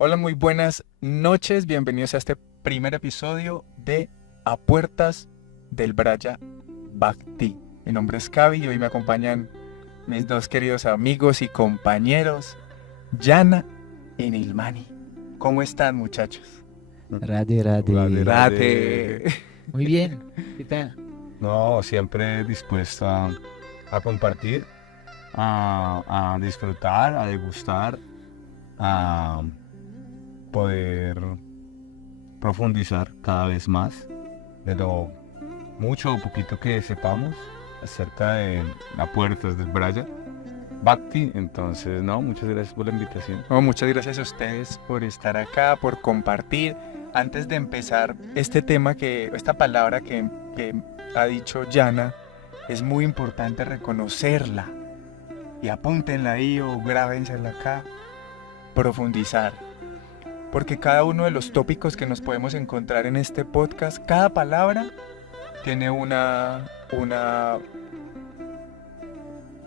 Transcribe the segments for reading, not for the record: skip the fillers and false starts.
Hola, muy buenas noches, bienvenidos a este primer episodio de A Puertas del Braja Bhakti. Mi nombre es Kavi y hoy me acompañan mis dos queridos amigos y compañeros, Yana y Nilmani. ¿Cómo están, muchachos? Rade. Date. Muy bien. ¿Qué tal? No, siempre dispuesto a compartir, a disfrutar, a degustar, a poder profundizar cada vez más de lo mucho o poquito que sepamos acerca de las puertas del Braja Bhakti. Entonces, no, muchas gracias por la invitación. Muchas gracias a ustedes por estar acá, por compartir. Antes de empezar este tema, esta palabra que ha dicho Yana, es muy importante reconocerla. Y apúntenla ahí o grábensela acá. Profundizar. Porque cada uno de los tópicos que nos podemos encontrar en este podcast, cada palabra tiene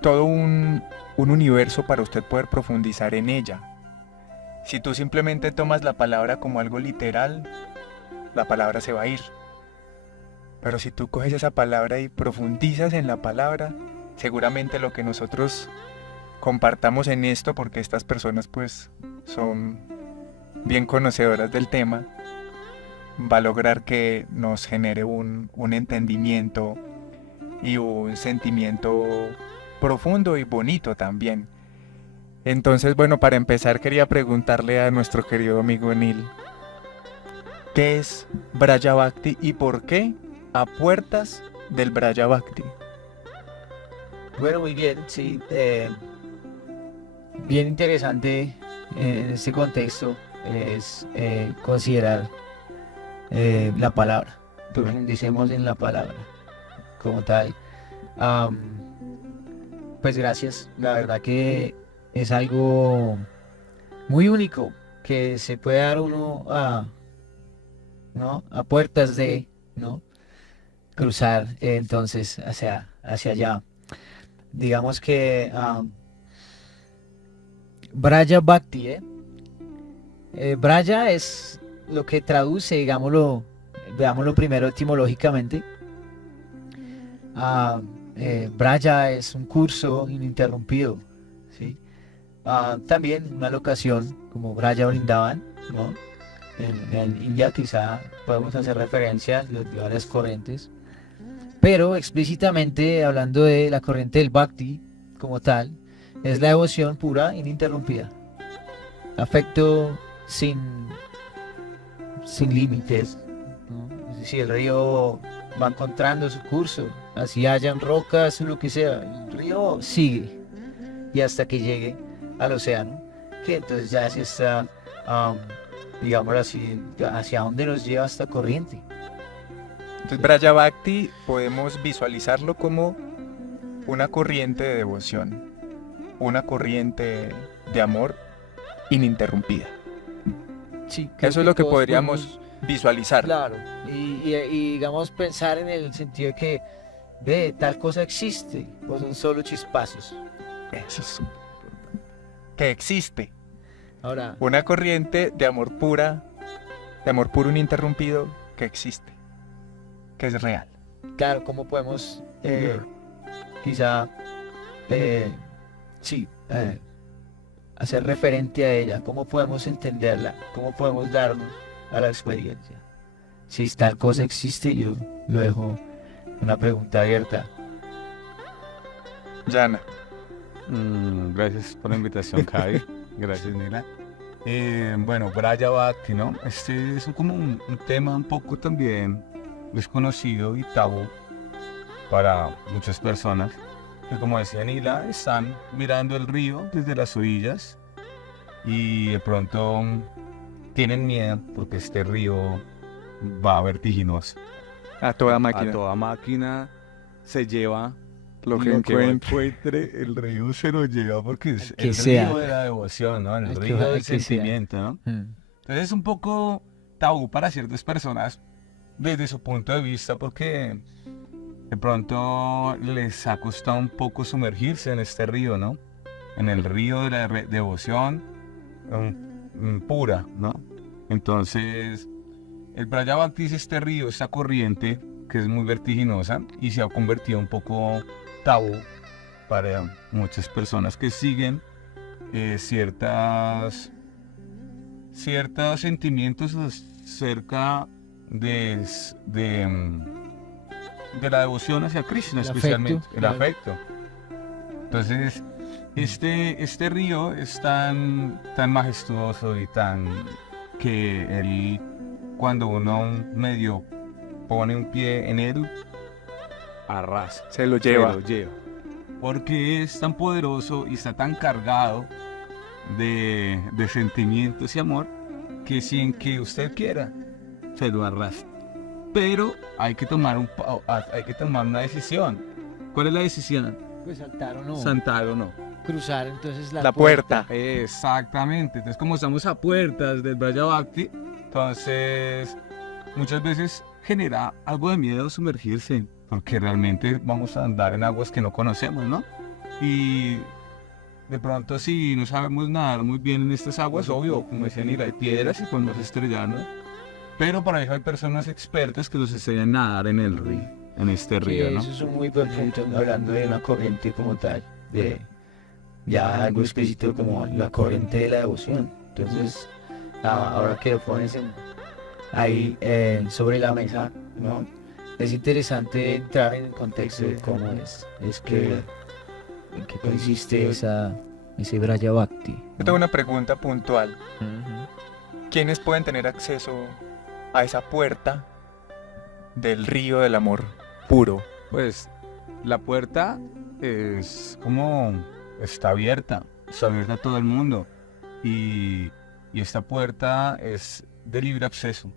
todo un universo para usted poder profundizar en ella. Si tú simplemente tomas la palabra como algo literal, la palabra se va a ir. Pero si tú coges esa palabra y profundizas en la palabra, seguramente lo que nosotros compartamos en esto, porque estas personas pues son bien conocedoras del tema, va a lograr que nos genere un entendimiento y un sentimiento profundo y bonito también. Entonces, bueno, para empezar quería preguntarle a nuestro querido amigo Neil, ¿qué es Braja Bhakti y por qué a puertas del Braja Bhakti? Bueno, muy bien, sí. Bien interesante en este contexto es considerar la palabra. Profundicemos en la palabra como tal. Pues gracias. La verdad que es algo muy único que se puede dar uno ¿no? a puertas de, ¿no? cruzar entonces hacia allá. Digamos que Braja Bhakti, Braja es lo que traduce, veámoslo primero etimológicamente. Braja es un curso ininterrumpido, ¿sí? También una locación como Braja Vrindavan, ¿no? En India quizá podemos hacer referencia de varias corrientes, pero explícitamente hablando de la corriente del Bhakti como tal, es la devoción pura, ininterrumpida, afecto sin límites, ¿no? Es decir, el río va encontrando su curso, así hayan rocas o lo que sea, el río sigue y hasta que llegue al océano, que entonces ya se está, digamos así, hacia dónde nos lleva esta corriente. Entonces, Braja Bhakti podemos visualizarlo como una corriente de devoción, una corriente de amor ininterrumpida. Sí, Eso es lo que todos podríamos visualizar. Claro, y digamos pensar en el sentido de que tal cosa existe, o son solo chispazos. Eso es que existe Ahora, una corriente de amor puro ininterrumpido que existe, que es real. claro, ¿cómo podemos quizá hacer referente a ella? ¿Cómo podemos entenderla? ¿Cómo podemos darnos a la experiencia? Si tal cosa existe, yo lo dejo una pregunta abierta. Yana. Gracias por la invitación, Javi. Gracias, Nila. Bueno, Braja Bhakti, ¿no? Este es como un tema un poco también desconocido y tabú para muchas personas que, como decía Nila, están mirando el río desde las orillas y de pronto tienen miedo porque este río va vertiginoso. A toda máquina. A toda máquina se lleva Lo que encuentre, el río se lo lleva porque es Que el sea. río de la devoción, ¿no? El Ay, río que del sea. sentimiento, ¿no? Entonces es un poco tabú para ciertas personas desde su punto de vista porque de pronto les ha costado un poco sumergirse en este río, ¿no? En el río de la devoción, pura, ¿no? Entonces, el Brayavakti es este río, esta corriente que es muy vertiginosa y se ha convertido un poco tabú para muchas personas que siguen ciertos sentimientos acerca de la devoción hacia Krishna, El especialmente afecto, el claro. afecto. Entonces, este río es tan majestuoso y tan que él, cuando uno medio pone un pie en él, arrasa, Se lo se lleva. lo lleva. Porque es tan poderoso y está tan cargado de sentimientos y amor que sin que usted quiera, se lo arrastra. Pero hay que tomar una decisión. ¿Cuál es la decisión? Pues saltar o no. Saltar o no. Cruzar entonces La puerta. Exactamente. Entonces, como estamos a puertas del Brayavakti, entonces muchas veces genera algo de miedo sumergirse, porque realmente vamos a andar en aguas que no conocemos, ¿no? Y de pronto, si no sabemos nadar muy bien en estas aguas, obvio, como decían, ir hay piedras y podemos estrellarnos. Pero para eso hay personas expertas que los enseñan a nadar en el río, en este río, Que ¿no? eso es un muy buen punto, hablando de una corriente como tal, de ya algo explícito como la corriente de la devoción. Entonces, ahora que lo pones ahí sobre la mesa, ¿no? Es interesante entrar en el contexto de cómo es que en qué consiste ese Brayavakti. Yo tengo una pregunta puntual. ¿Quiénes pueden tener acceso a esa puerta del río del amor puro? Pues la puerta es como está abierta a todo el mundo y esta puerta es de libre acceso.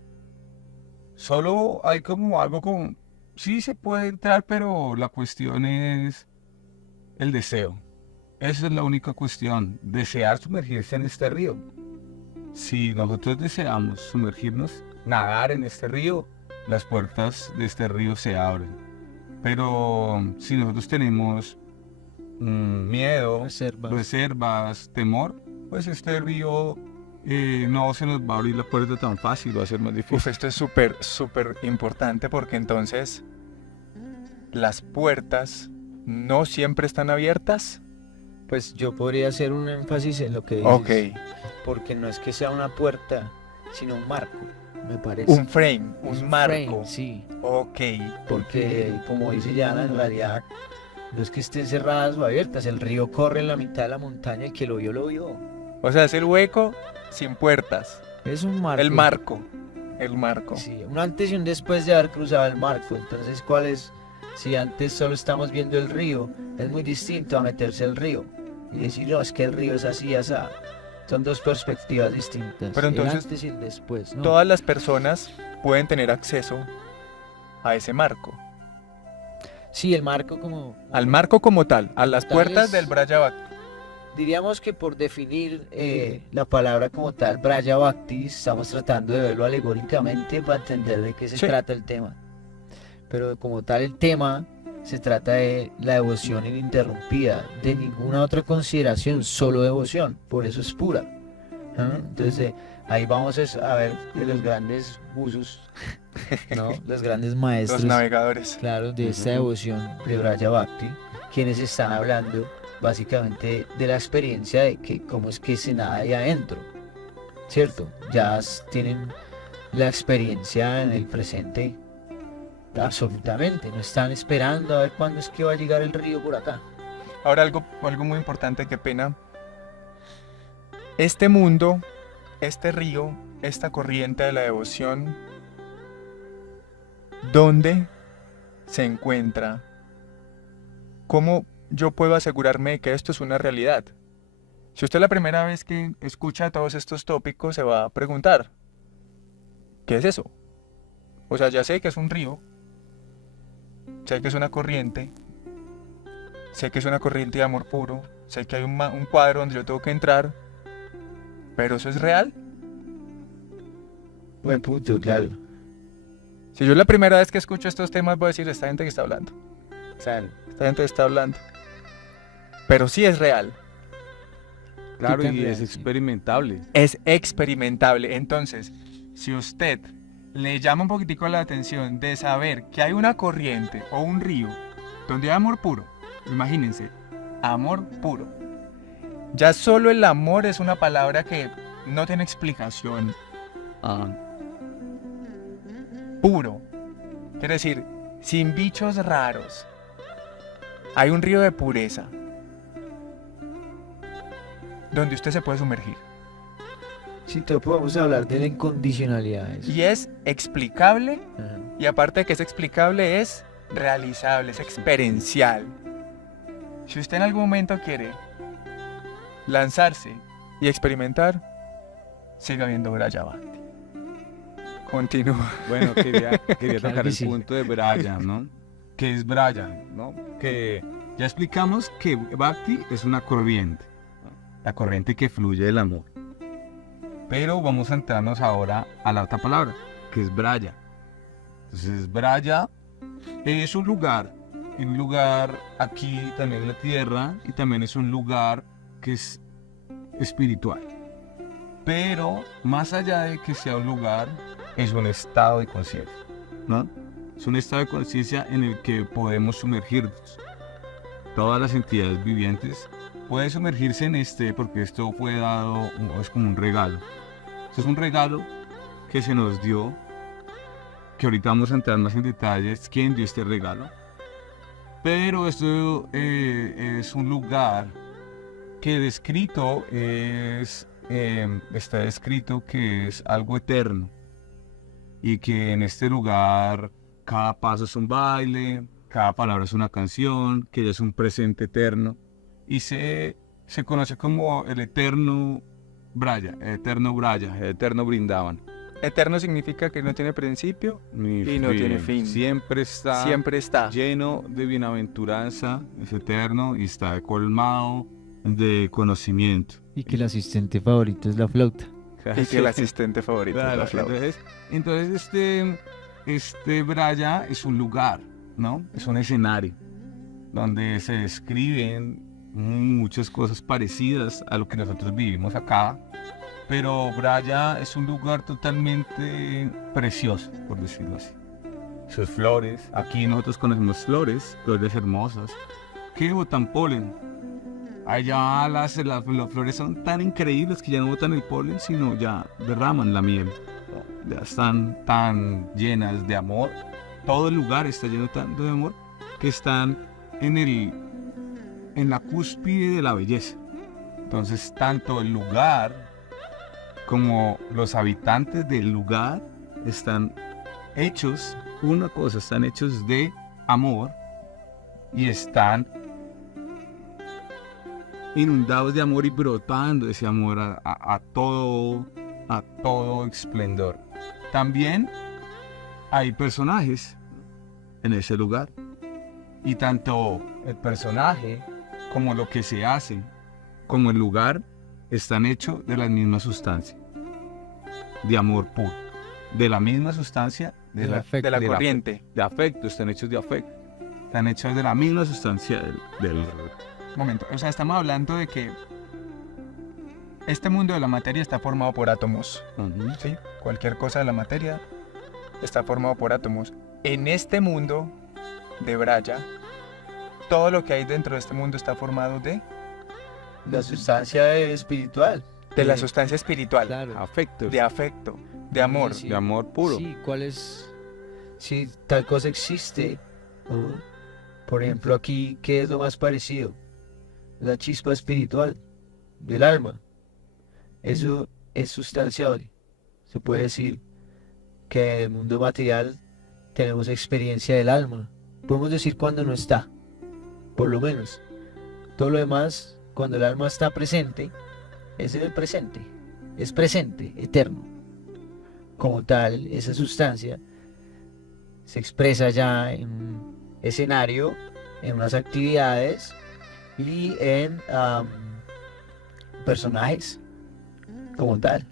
Solo hay como algo con... Sí se puede entrar, pero la cuestión es el deseo. Esa es la única cuestión, desear sumergirse en este río. Si nosotros deseamos sumergirnos, nadar en este río, las puertas de este río se abren. Pero si nosotros tenemos miedo, reservas, temor, pues este río no se nos va a abrir la puerta tan fácil, va a ser más difícil. Uf, esto es súper, súper importante porque entonces las puertas no siempre están abiertas. Pues yo podría hacer un énfasis en lo que dices. Ok, Porque no es que sea una puerta, sino un marco, me parece. un frame, Es un marco. frame, sí, Ok, porque como dice Yana, en realidad no es que estén cerradas o abiertas, el río corre en la mitad de la montaña, el que lo vio, lo vio. o sea, es el hueco sin puertas. Es un marco. El marco, el marco. Sí, un antes y un después de haber cruzado el marco. Entonces, ¿cuál es? Si antes solo estamos viendo el río, es muy distinto a meterse al río y decir, no, es que el río es así, así. Son dos perspectivas distintas. Pero entonces, el antes y el después, ¿no? Todas las personas pueden tener acceso a ese marco. Sí, el marco como... Al marco como tal, a las Tal puertas es- del Brayavakti. Diríamos que por definir la palabra como tal, Brayavakti, estamos tratando de verlo alegóricamente para entender de qué se Sí. trata el tema. Pero como tal el tema se trata de la devoción ininterrumpida, de ninguna otra consideración, solo devoción, por eso es pura. ¿Ah? Entonces ahí vamos a ver de los grandes usos, ¿no? Los grandes maestros, Los navegadores. claro, de esta devoción de Brayavakti, quienes están hablando básicamente de la experiencia de que cómo es que se nada ahí adentro, ¿cierto? Ya tienen la experiencia en el presente, absolutamente, no están esperando a ver cuándo es que va a llegar el río por acá. Ahora algo muy importante, qué pena. Este mundo, este río, esta corriente de la devoción, ¿dónde se encuentra? ¿Cómo yo puedo asegurarme de que esto es una realidad? Si usted la primera vez que escucha todos estos tópicos se va a preguntar, ¿qué es eso? O sea, ya sé que es un río, sé que es una corriente, sé que es una corriente de amor puro, sé que hay un cuadro donde yo tengo que entrar, pero ¿eso es real? Buen punto, claro. Si yo la primera vez que escucho estos temas voy a decir, esta gente que está hablando, Claro. esta gente que está hablando, pero sí es real. Claro, tan y real, es sí. experimentable. Es experimentable. Entonces, si usted le llama un poquitico la atención de saber que hay una corriente o un río donde hay amor puro, imagínense, amor puro. Ya solo el amor es una palabra que no tiene explicación. Puro. Quiere decir, sin bichos raros. Hay un río de pureza donde usted se puede sumergir. Sí, te podemos hablar de la incondicionalidad. Eso. Y es explicable, Ajá. y aparte de que es explicable, es realizable, es experiencial. Si usted en algún momento quiere lanzarse y experimentar, siga viendo Brayavati. Continúa. Bueno, quería Claro tocar que el sí. punto de Brian, ¿no? ¿Qué es Brian, no? Que ya explicamos que Bhakti es una corriente, ¿no? La corriente que fluye del amor. Pero vamos a entrarnos ahora a la otra palabra, que es Braya. Entonces, Braya es un lugar aquí también en la tierra, y también es un lugar que es espiritual. Pero más allá de que sea un lugar, es un estado de conciencia, ¿no? Es un estado de conciencia en el que podemos sumergirnos. Todas las entidades vivientes pueden sumergirse en porque esto fue dado, es como un regalo. Esto es un regalo que se nos dio, que ahorita vamos a entrar más en detalles quién dio este regalo. Pero esto es un lugar que está descrito que es algo eterno, y que en este lugar cada paso es un baile, cada palabra es una canción, que ya es un presente eterno, y se conoce como el eterno Braya, el eterno Brindavan. Eterno significa que no tiene principio y no tiene fin. Siempre está lleno de bienaventuranza, es eterno y está colmado de conocimiento. Y que el asistente favorito es la flauta. Y que el asistente favorito es Claro, la flauta. entonces este Braya es un lugar, ¿no? Es un escenario donde se describen muchas cosas parecidas a lo que nosotros vivimos acá, pero Braya es un lugar totalmente precioso, por decirlo así. Sus flores, aquí nosotros conocemos flores hermosas que botan polen. Allá las flores son tan increíbles que ya no botan el polen, sino ya derraman la miel. Ya están tan llenas de amor. Todo el lugar está lleno tanto de amor que están en la cúspide de la belleza. Entonces, tanto el lugar como los habitantes del lugar están hechos, están hechos de amor y están inundados de amor y brotando ese amor a todo esplendor. También hay personajes en ese lugar, y tanto el personaje como lo que se hace como el lugar están hechos de la misma sustancia de amor puro, de la misma sustancia Del la afecto. De la del corriente. de afecto, están hechos de afecto, están hechos de la misma sustancia del Momento, o sea, estamos hablando de que este mundo de la materia está formado por átomos. ¿Sí? Cualquier cosa de la materia está formado por átomos. En este mundo de Braya, todo lo que hay dentro de este mundo está formado de La sustancia espiritual. la sustancia espiritual, Claro. afecto, de afecto, de amor. Sí. de amor puro. Sí, ¿cuál es? Si tal cosa existe, ¿no? Por ejemplo, aquí, ¿qué es lo más parecido? La chispa espiritual del alma. Eso es sustanciable. Se puede decir que en el mundo material tenemos experiencia del alma. Podemos decir cuando no está, por lo menos. Todo lo demás, cuando el alma está presente, es el presente. Es presente, eterno. Como tal, esa sustancia se expresa ya en un escenario, en unas actividades y en personajes como tal.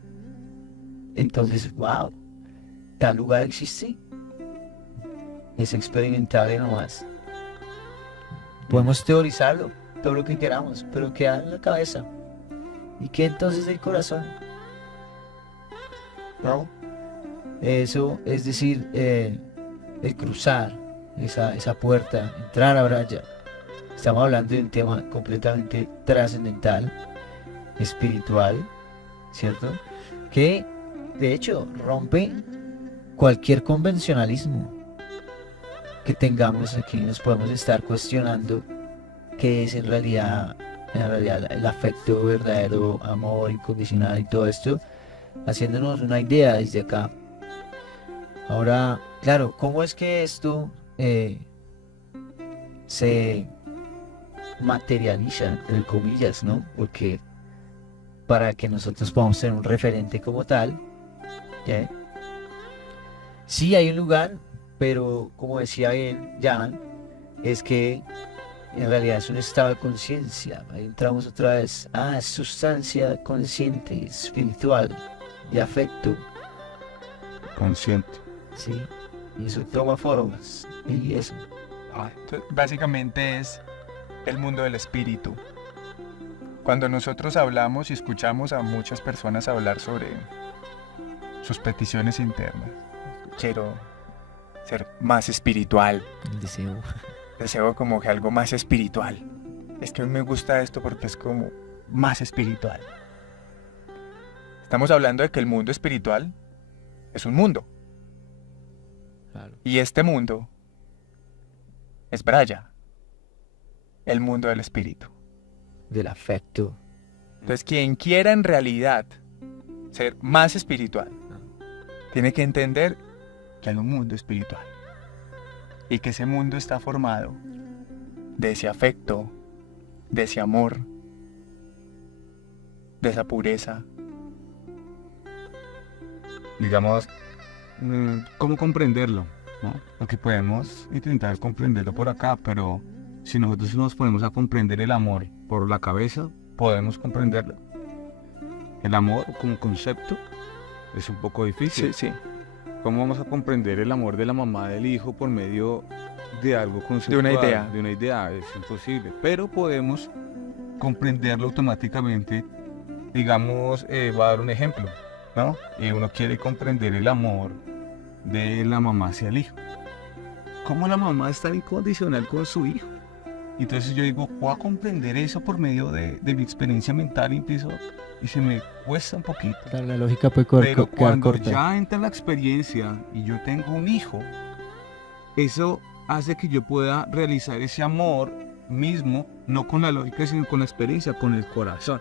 Entonces, wow, tal lugar existe. Es experimentable nomás. Podemos teorizarlo, todo lo que queramos, pero queda en la cabeza. ¿Y qué entonces del corazón? ¿No? Eso, es decir, el cruzar esa puerta, entrar a Braya. Estamos hablando de un tema completamente trascendental, espiritual, ¿cierto? Que de hecho rompe cualquier convencionalismo que tengamos aquí. Nos podemos estar cuestionando qué es en realidad el afecto verdadero, amor incondicional y todo esto, haciéndonos una idea desde acá. Ahora, claro, ¿cómo es que esto se materializa, entre comillas, ¿no? Porque para que nosotros podamos ser un referente como tal, ¿ya? Sí hay un lugar, pero como decía bien Jan, es que en realidad es un estado de conciencia. Ahí entramos otra vez. Es sustancia consciente, espiritual, de afecto. Consciente. Sí, y eso toma formas. Y eso. Entonces, básicamente es el mundo del espíritu. Cuando nosotros hablamos y escuchamos a muchas personas hablar sobre sus peticiones internas, quiero ser más espiritual, El deseo. deseo como que algo más espiritual. Es que a mí me gusta esto porque es como más espiritual. Estamos hablando de que el mundo espiritual es un mundo. Claro. Y este mundo es Braya, el mundo del espíritu. Del afecto. Entonces, quien quiera en realidad ser más espiritual, tiene que entender que hay un mundo espiritual. Y que ese mundo está formado de ese afecto, de ese amor, de esa pureza. Digamos, ¿cómo comprenderlo? ¿No? Porque podemos intentar comprenderlo por acá, pero si nosotros nos ponemos a comprender el amor por la cabeza, podemos comprenderlo. El amor como concepto es un poco difícil. Sí. ¿Cómo vamos a comprender el amor de la mamá del hijo por medio de algo conceptual? De una idea. De una idea, es imposible. Pero podemos comprenderlo automáticamente. Digamos, voy a dar un ejemplo, ¿no? Uno quiere comprender el amor de la mamá hacia el hijo. ¿Cómo la mamá es tan incondicional con su hijo? Entonces yo digo, voy a comprender eso por medio de mi experiencia mental y se me cuesta un poquito. Claro, la lógica puede Pero quedar cuando corta. ya entra la experiencia y yo tengo un hijo, eso hace que yo pueda realizar ese amor mismo, no con la lógica, sino con la experiencia, con el corazón.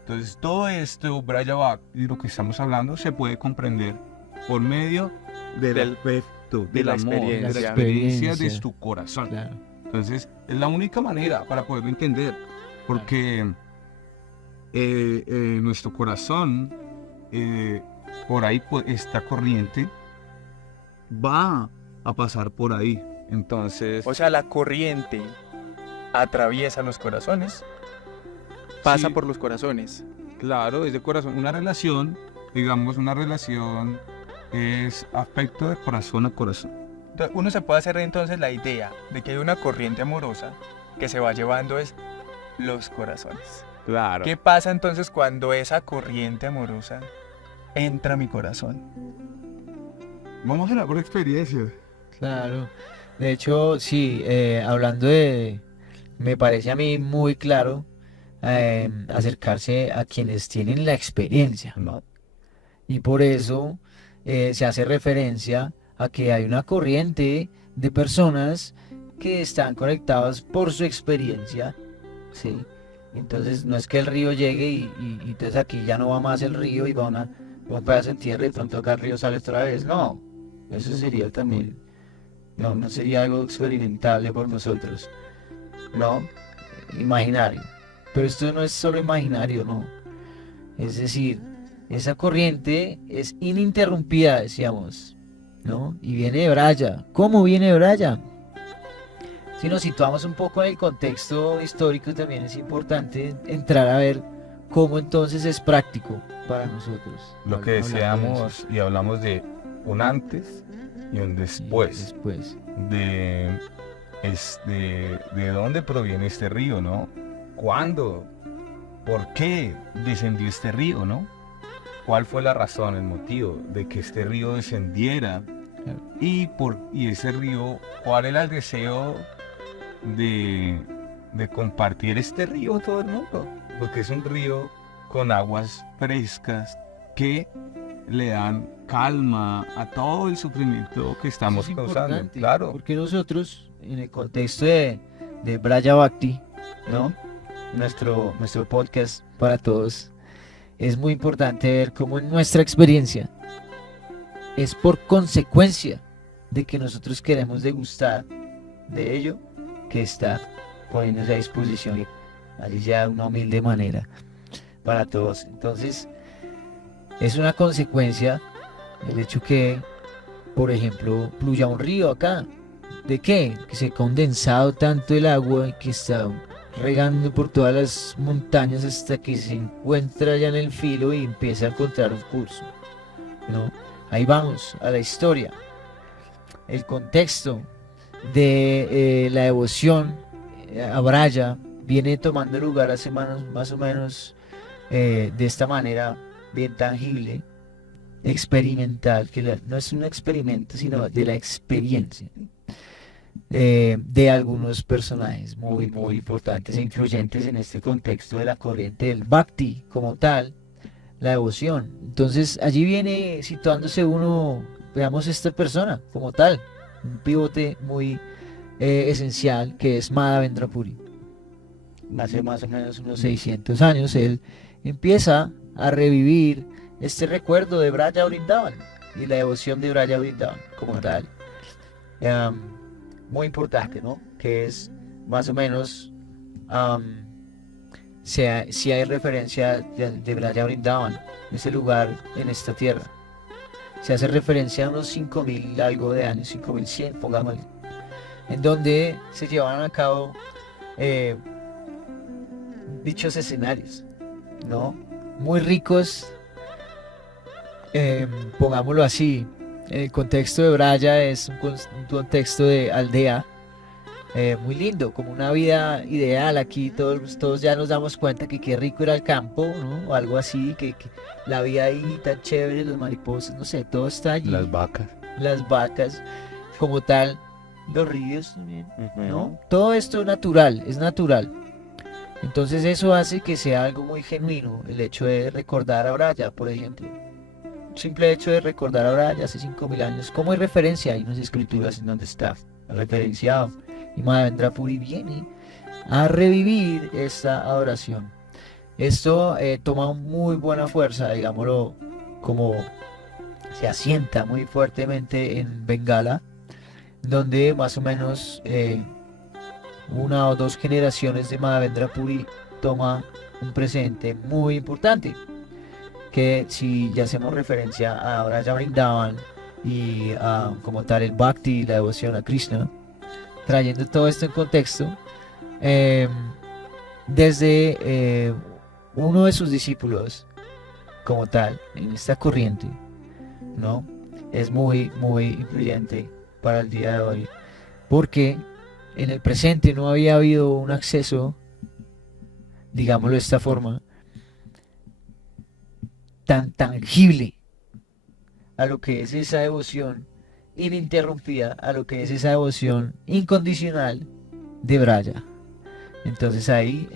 Entonces todo esto, Braya Bhakti, y lo que estamos hablando, se puede comprender por medio del afecto, de del la amor, experiencia. de la experiencia Experiencia. de tu corazón. Claro. Entonces, es la única manera para poderlo entender, porque nuestro corazón, por ahí, esta corriente va a pasar por ahí. Entonces, O sea, la corriente atraviesa los corazones, pasa sí, por los corazones. claro, es de corazón. Una relación, digamos, una relación es afecto de corazón a corazón. Entonces, uno se puede hacer entonces la idea de que hay una corriente amorosa que se va llevando es los corazones. Claro. ¿Qué pasa entonces cuando esa corriente amorosa entra a mi corazón? Vamos a hablar por experiencia. Claro. De hecho, sí, me parece a mí muy claro acercarse a quienes tienen la experiencia, ¿no? Y por eso se hace referencia a que hay una corriente de personas que están conectadas por su experiencia, ¿sí? Entonces no es que el río llegue y entonces aquí ya no va más el río y va un pedazo en tierra y de pronto acá el río sale otra vez. No, eso sería también, no sería algo experimentable por nosotros, no, imaginario. Pero esto no es solo imaginario, no. Es decir, esa corriente es ininterrumpida, decíamos, ¿no? Y viene de Braya. ¿Cómo viene de Braya? Si nos situamos un poco en el contexto histórico, también es importante entrar a ver cómo entonces es práctico para nosotros. Lo que Hablando de deseamos y hablamos de un antes y un eso. después. Después. De dónde proviene este río, ¿no? ¿Cuándo por qué descendió este río, ¿no? ¿Cuál fue la razón, el motivo de que este río descendiera? Y ese río, ¿cuál era el deseo de compartir este río a todo el mundo? Porque es un río con aguas frescas que le dan calma a todo el sufrimiento que estamos Eso es causando. importante, Claro. porque nosotros, en el contexto de Braja Bhakti, ¿no? Nuestro podcast para todos, es muy importante ver cómo en nuestra experiencia es por consecuencia de que nosotros queremos degustar de ello que está poniéndose a disposición, así sea de una humilde manera para todos. Entonces, es una consecuencia el hecho que, por ejemplo, fluya un río acá. ¿De qué? Que se ha condensado tanto el agua y que está regando por todas las montañas hasta que se encuentra ya en el filo y empieza a encontrar un curso, ¿no? Ahí vamos, a la historia. El contexto de la devoción a Braja viene tomando lugar hace más o menos de esta manera bien tangible, experimental, que no es un experimento, sino de la experiencia de algunos personajes muy, muy importantes e influyentes en este contexto de la corriente del Bhakti como tal, la devoción. Entonces allí viene situándose uno, veamos esta persona como tal, un pivote muy esencial que es Madhavendra Puri. Hace más o menos unos 600 años él empieza a revivir este recuerdo de Braja Vrindavan y la devoción de Braja Vrindavan como tal. Muy importante, ¿no? Que es más o menos si hay referencia de Braja Vrindavan, ese lugar en esta tierra. Se hace referencia a unos 5000 algo de años, 5100, pongámosle, en donde se llevaban a cabo dichos escenarios, ¿no? Muy ricos, pongámoslo así. El contexto de Braja es un contexto de aldea, muy lindo, como una vida ideal. Aquí todos ya nos damos cuenta que qué rico era el campo, ¿no? O algo así, que la vida ahí tan chévere, los mariposas, no sé, todo está allí. Las vacas. Las vacas, como tal, los ríos también, ¿no? Todo esto es natural. Entonces eso hace que sea algo muy genuino, el hecho de recordar a Braja, por ejemplo. Simple hecho de recordar a Braja hace 5000 años, como hay referencia, hay unas escrituras en donde está referenciado, y Madhavendra Puri viene a revivir esta adoración. Esto toma muy buena fuerza, digámoslo, como se asienta muy fuertemente en Bengala, donde más o menos una o dos generaciones de Madhavendra Puri toma un presente muy importante, que si ya hacemos referencia a Braja Vrindavan y como tal el Bhakti y la devoción a Krishna, trayendo todo esto en contexto, desde uno de sus discípulos como tal, en esta corriente, ¿no? Es muy, muy influyente para el día de hoy, porque en el presente no había habido un acceso, digámoslo de esta forma, tan tangible a lo que es esa devoción ininterrumpida, a lo que es esa devoción incondicional de Braja. Entonces ahí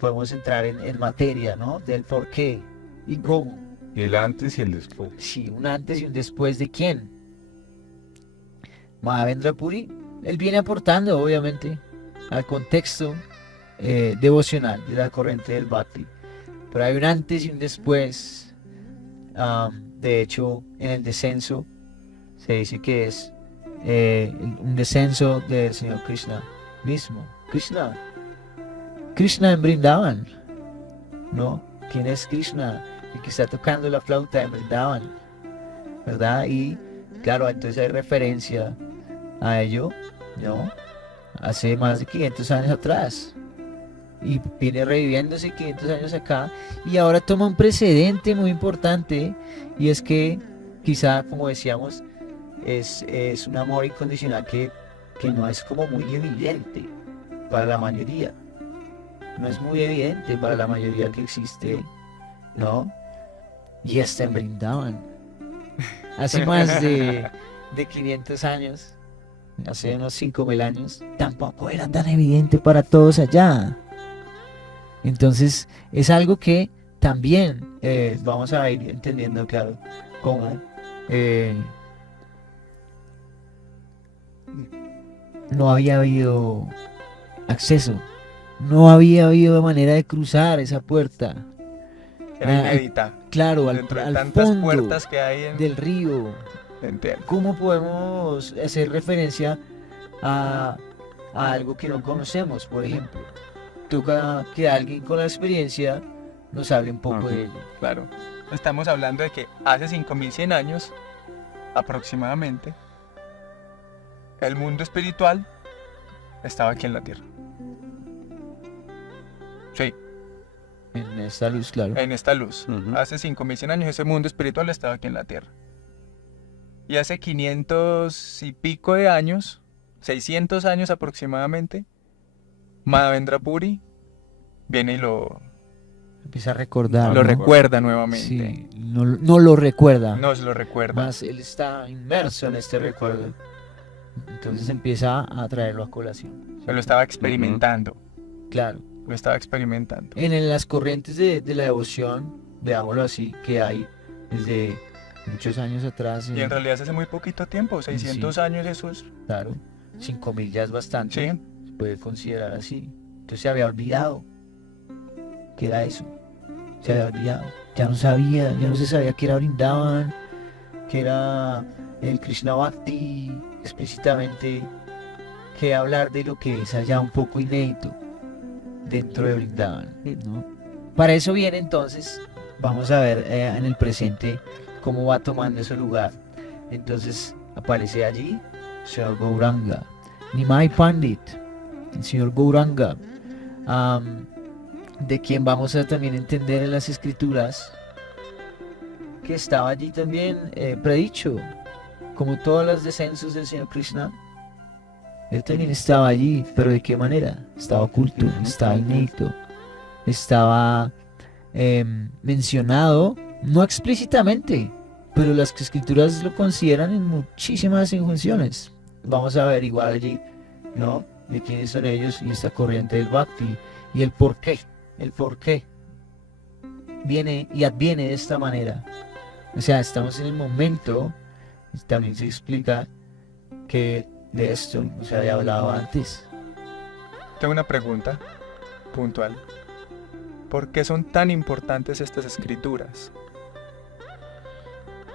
podemos entrar en materia, ¿no? Del por qué y cómo. El antes y el después. Sí, un antes y un después de quién. Madhavendra Puri, él viene aportando obviamente al contexto devocional de la corriente del Bhakti, pero hay un antes y un después. De hecho, en el descenso se dice que es un descenso del Señor Krishna mismo. Krishna en Vrindavan, ¿no? ¿Quién es Krishna? El que está tocando la flauta en Vrindavan, ¿verdad? Y claro, entonces hay referencia a ello, ¿no? Hace más de 500 años atrás. Y viene reviviéndose 500 años acá, y ahora toma un precedente muy importante, y es que quizá, como decíamos, es un amor incondicional que no es como muy evidente para la mayoría, no es muy evidente para la mayoría que existe, ¿no? Y hasta en Brindavan, hace más de 500 años, hace unos 5000 años, tampoco era tan evidente para todos allá. Entonces, es algo que también vamos a ir entendiendo, claro, cómo no había habido acceso, no había habido manera de cruzar esa puerta. Era Ah, inédita. Claro, Dentro de al tantas fondo puertas que hay en... del río. Entiendo. ¿Cómo podemos hacer referencia a, a algo que no conocemos, por ejemplo? Toca que alguien con la experiencia nos hable un poco Ajá. de ello. Claro. Estamos hablando de que hace 5100 años, aproximadamente, el mundo espiritual estaba aquí en la Tierra. Sí, En esta luz, claro. en esta luz. Ujú. Hace 5100 años ese mundo espiritual estaba aquí en la Tierra. Y hace 500 y pico de años, 600 años aproximadamente, Madhavendra Puri viene y lo Empieza a recordar, Lo ¿no? recuerda nuevamente. Sí, no lo recuerda. Nos lo recuerda. Más él está inmerso en este recuerdo. Entonces empieza a traerlo a colación. Se lo estaba experimentando. Claro. Lo estaba experimentando. En las corrientes de la devoción, veámoslo así, que hay desde muchos años atrás. Y en realidad es hace muy poquito tiempo, 600 Sí. años eso es. Claro, 5000 ya es bastante. Sí. Se puede considerar así. Entonces se había olvidado que era eso. Se había olvidado. Ya no sabía, ya no se sabía que era Brindavan, que era el Krishna Bhakti, explícitamente, que hablar de lo que es allá un poco inédito dentro de Brindavan, ¿no? Para eso viene entonces, vamos a ver en el presente cómo va tomando ese lugar. Entonces aparece allí el señor Gauranga, Nimai Pandit, el señor Gauranga, de quien vamos a también entender en las escrituras que estaba allí también predicho, como todos los descensos del señor Krishna. Él también estaba allí, pero ¿de qué manera? Estaba oculto, estaba inédito, estaba mencionado, no explícitamente, pero las escrituras lo consideran en muchísimas injunciones. Vamos a averiguar allí, ¿no? De quiénes son ellos y esta corriente del Bhakti y el por qué viene y adviene de esta manera. O sea, estamos en el momento, también se explica que de esto no se había hablado antes. Tengo una pregunta puntual. ¿Por qué son tan importantes estas escrituras?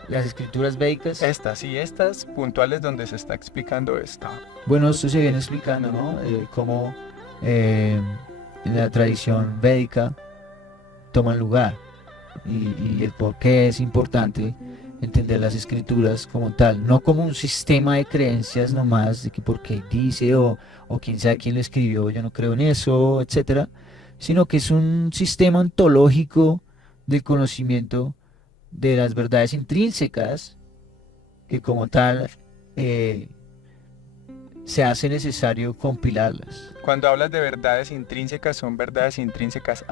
Las escrituras védicas, Estas puntuales donde se está explicando esto. bueno, esto se viene explicando, ¿no? Cómo en la tradición védica toman lugar y el por qué es importante entender las escrituras como tal, no como un sistema de creencias nomás, de que porque dice o quién sabe quién lo escribió, yo no creo en eso, etcétera, sino que es un sistema ontológico del conocimiento de las verdades intrínsecas que como tal se hace necesario compilarlas. Cuando hablas de verdades intrínsecas, son verdades intrínsecas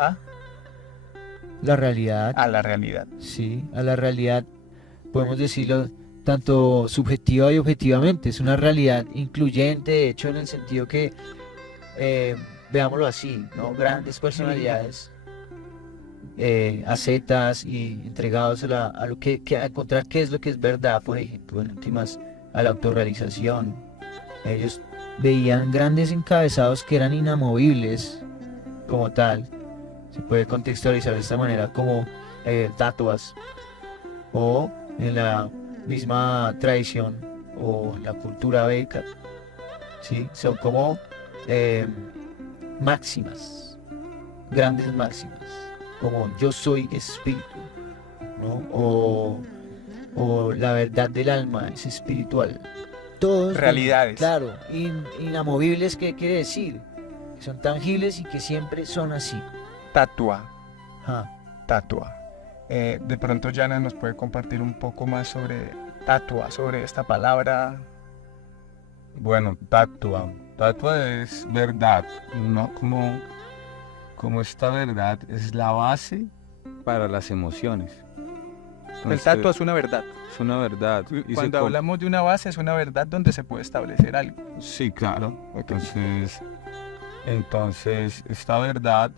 La realidad, a la realidad. sí, a la realidad, podemos decirlo tanto subjetiva y objetivamente, es una realidad incluyente, de hecho, en el sentido que, veámoslo así, ¿no? Grandes personalidades, ascetas y entregados a lo a encontrar qué es lo que es verdad, por ejemplo, en últimas, a la autorrealización. Ellos veían grandes encabezados que eran inamovibles como tal. Se puede contextualizar de esta manera como tatuas, o en la misma tradición o la cultura védica, ¿sí? Son como máximas, grandes máximas, como yo soy espíritu, ¿no? O la verdad del alma es espiritual. Todos Realidades. claro, inamovibles, ¿qué quiere decir? Que son tangibles y que siempre son así. Tatua. Ajá. Tatua. De pronto Yana nos puede compartir un poco más sobre tatua, sobre esta palabra. Bueno, tatua. Tatua es verdad, ¿no? como esta verdad es la base para las emociones. El Entonces, tatua es una verdad. es una verdad. Y Cuando se hablamos de una base, es una verdad donde se puede establecer algo. Sí, claro. Entonces esta verdad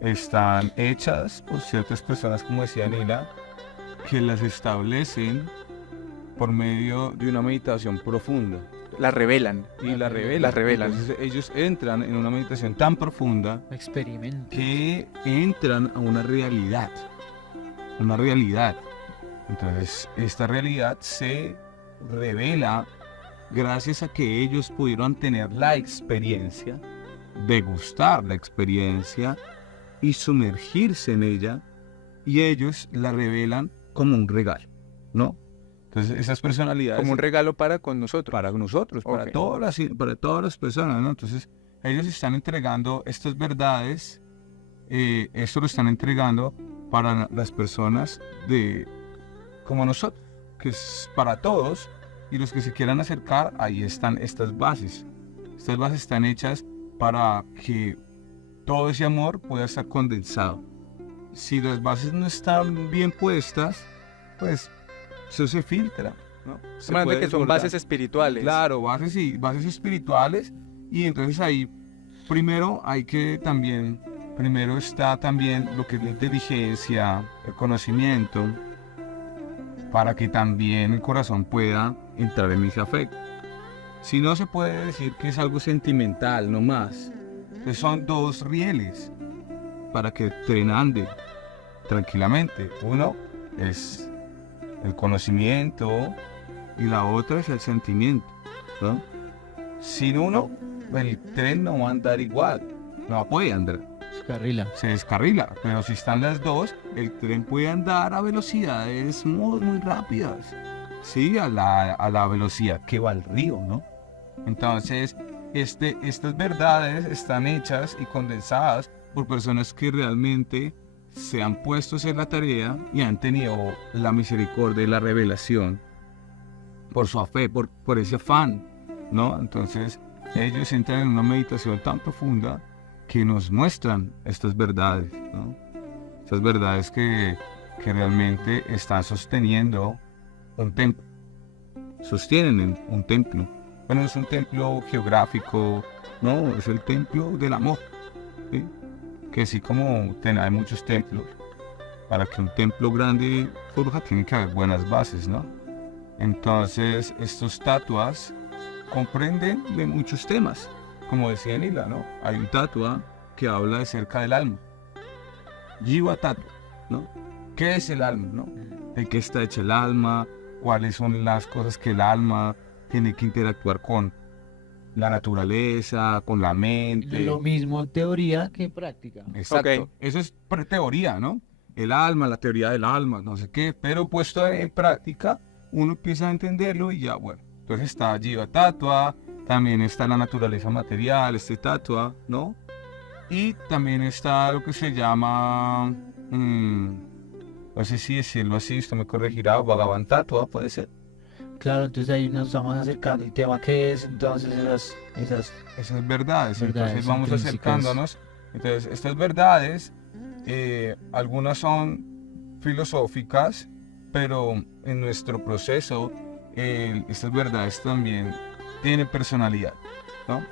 están hechas por ciertas personas, como decía Nila, que las establecen por medio de una meditación profunda La revelan. y la revelan. La revelan. Entonces ellos entran en una meditación tan profunda Experimento. que entran a una realidad. Una realidad. Entonces esta realidad se revela gracias a que ellos pudieron tener la experiencia, degustar la experiencia y sumergirse en ella, y ellos la revelan como un regalo, ¿no? Entonces esas personalidades Como un regalo para con nosotros. para nosotros, Ok. para todas las personas, ¿no? Entonces ellos están entregando estas verdades, esto lo están entregando para las personas como nosotros, que es para todos. Y los que se quieran acercar, ahí están estas bases. Estas bases están hechas para que todo ese amor pueda estar condensado. Si las bases no están bien puestas, pues eso se filtra, ¿no? Se Más de puede que son desbordar. bases espirituales. Claro, bases espirituales. Y entonces ahí primero está también lo que es la inteligencia, el conocimiento, para que también el corazón pueda entrar en ese afecto. Si no, se puede decir que es algo sentimental, no más. Entonces son dos rieles para que tren ande tranquilamente. Uno es el conocimiento y la otra es el sentimiento, ¿no? Sin uno, el tren no va a andar igual, no puede andar. Descarrila. Se descarrila, pero si están las dos, el tren puede andar a velocidades muy rápidas, sí, a la velocidad que va el río, ¿no? Entonces, estas verdades están hechas y condensadas por personas que realmente se han puesto a hacer la tarea y han tenido la misericordia y la revelación por su fe, por ese afán, ¿no? Entonces, ellos entran en una meditación tan profunda que nos muestran estas verdades, ¿no? Estas verdades que realmente están sosteniendo un templo, sostienen un templo. Bueno, no es un templo geográfico, no, es el templo del amor, ¿sí? Que así como hay muchos templos, para que un templo grande surja tiene que haber buenas bases, ¿no? Entonces, estos tatuas comprenden de muchos temas. Como decía Nila, ¿no? Hay un tatua que habla acerca del alma. Jiva tatua, ¿no? ¿Qué es el alma, no? ¿De qué está hecha el alma? ¿Cuáles son las cosas que el alma tiene que interactuar con la naturaleza, con la mente? Lo mismo teoría que práctica. Exacto. Ok. Eso es teoría, ¿no? El alma, la teoría del alma, no sé qué. Pero puesto en práctica, uno empieza a entenderlo y ya, bueno. Entonces está Jiva tatua, también está la naturaleza material, este tatua, ¿no? Y también está lo que se llama, no sé si decirlo así, usted me corregirá, Bhagavan tatua, puede ser. Claro, entonces ahí nos estamos acercando al tema que es entonces esas Esas verdades, Verdades entonces vamos intrínsecas. acercándonos. Entonces estas verdades, algunas son filosóficas, pero en nuestro proceso estas verdades también tienen personalidad, ¿no?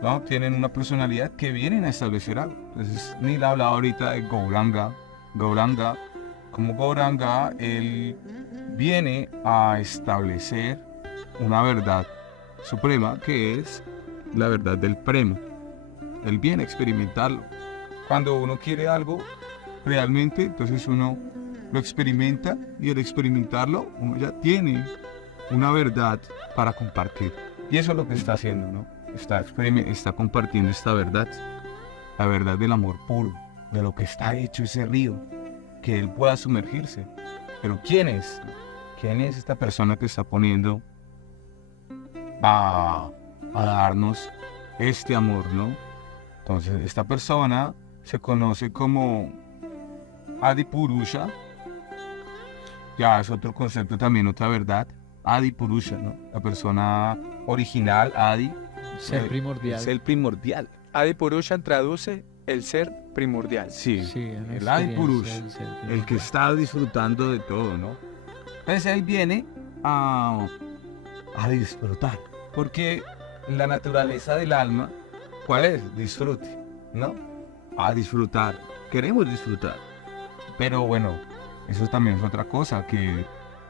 ¿No? Tienen una personalidad que vienen a establecer algo. Entonces Nila hablaba ahorita de Gauranga. Como Gauranga, él viene a establecer una verdad suprema que es la verdad del prema. Él viene a experimentarlo. Cuando uno quiere algo realmente, entonces uno lo experimenta y al experimentarlo uno ya tiene una verdad para compartir. Y eso es lo que está haciendo, ¿no? Está compartiendo esta verdad, la verdad del amor puro, de lo que está hecho ese río, que él pueda sumergirse. Pero ¿quién es? ¿Quién es esta persona que está poniendo a darnos este amor, ¿no? Entonces, esta persona se conoce como Adipurusha, ya es otro concepto también, otra verdad, Adipurusha, ¿no? La persona original, Adi, ser primordial. es el primordial, Adipurusha traduce el ser primordial. Sí, Sí, una el Adipurush, experiencia del ser el que está disfrutando de todo, ¿no? Entonces él viene a disfrutar, porque la naturaleza del alma, ¿cuál es? Disfrute, ¿no? A disfrutar, queremos disfrutar. Pero bueno, eso también es otra cosa que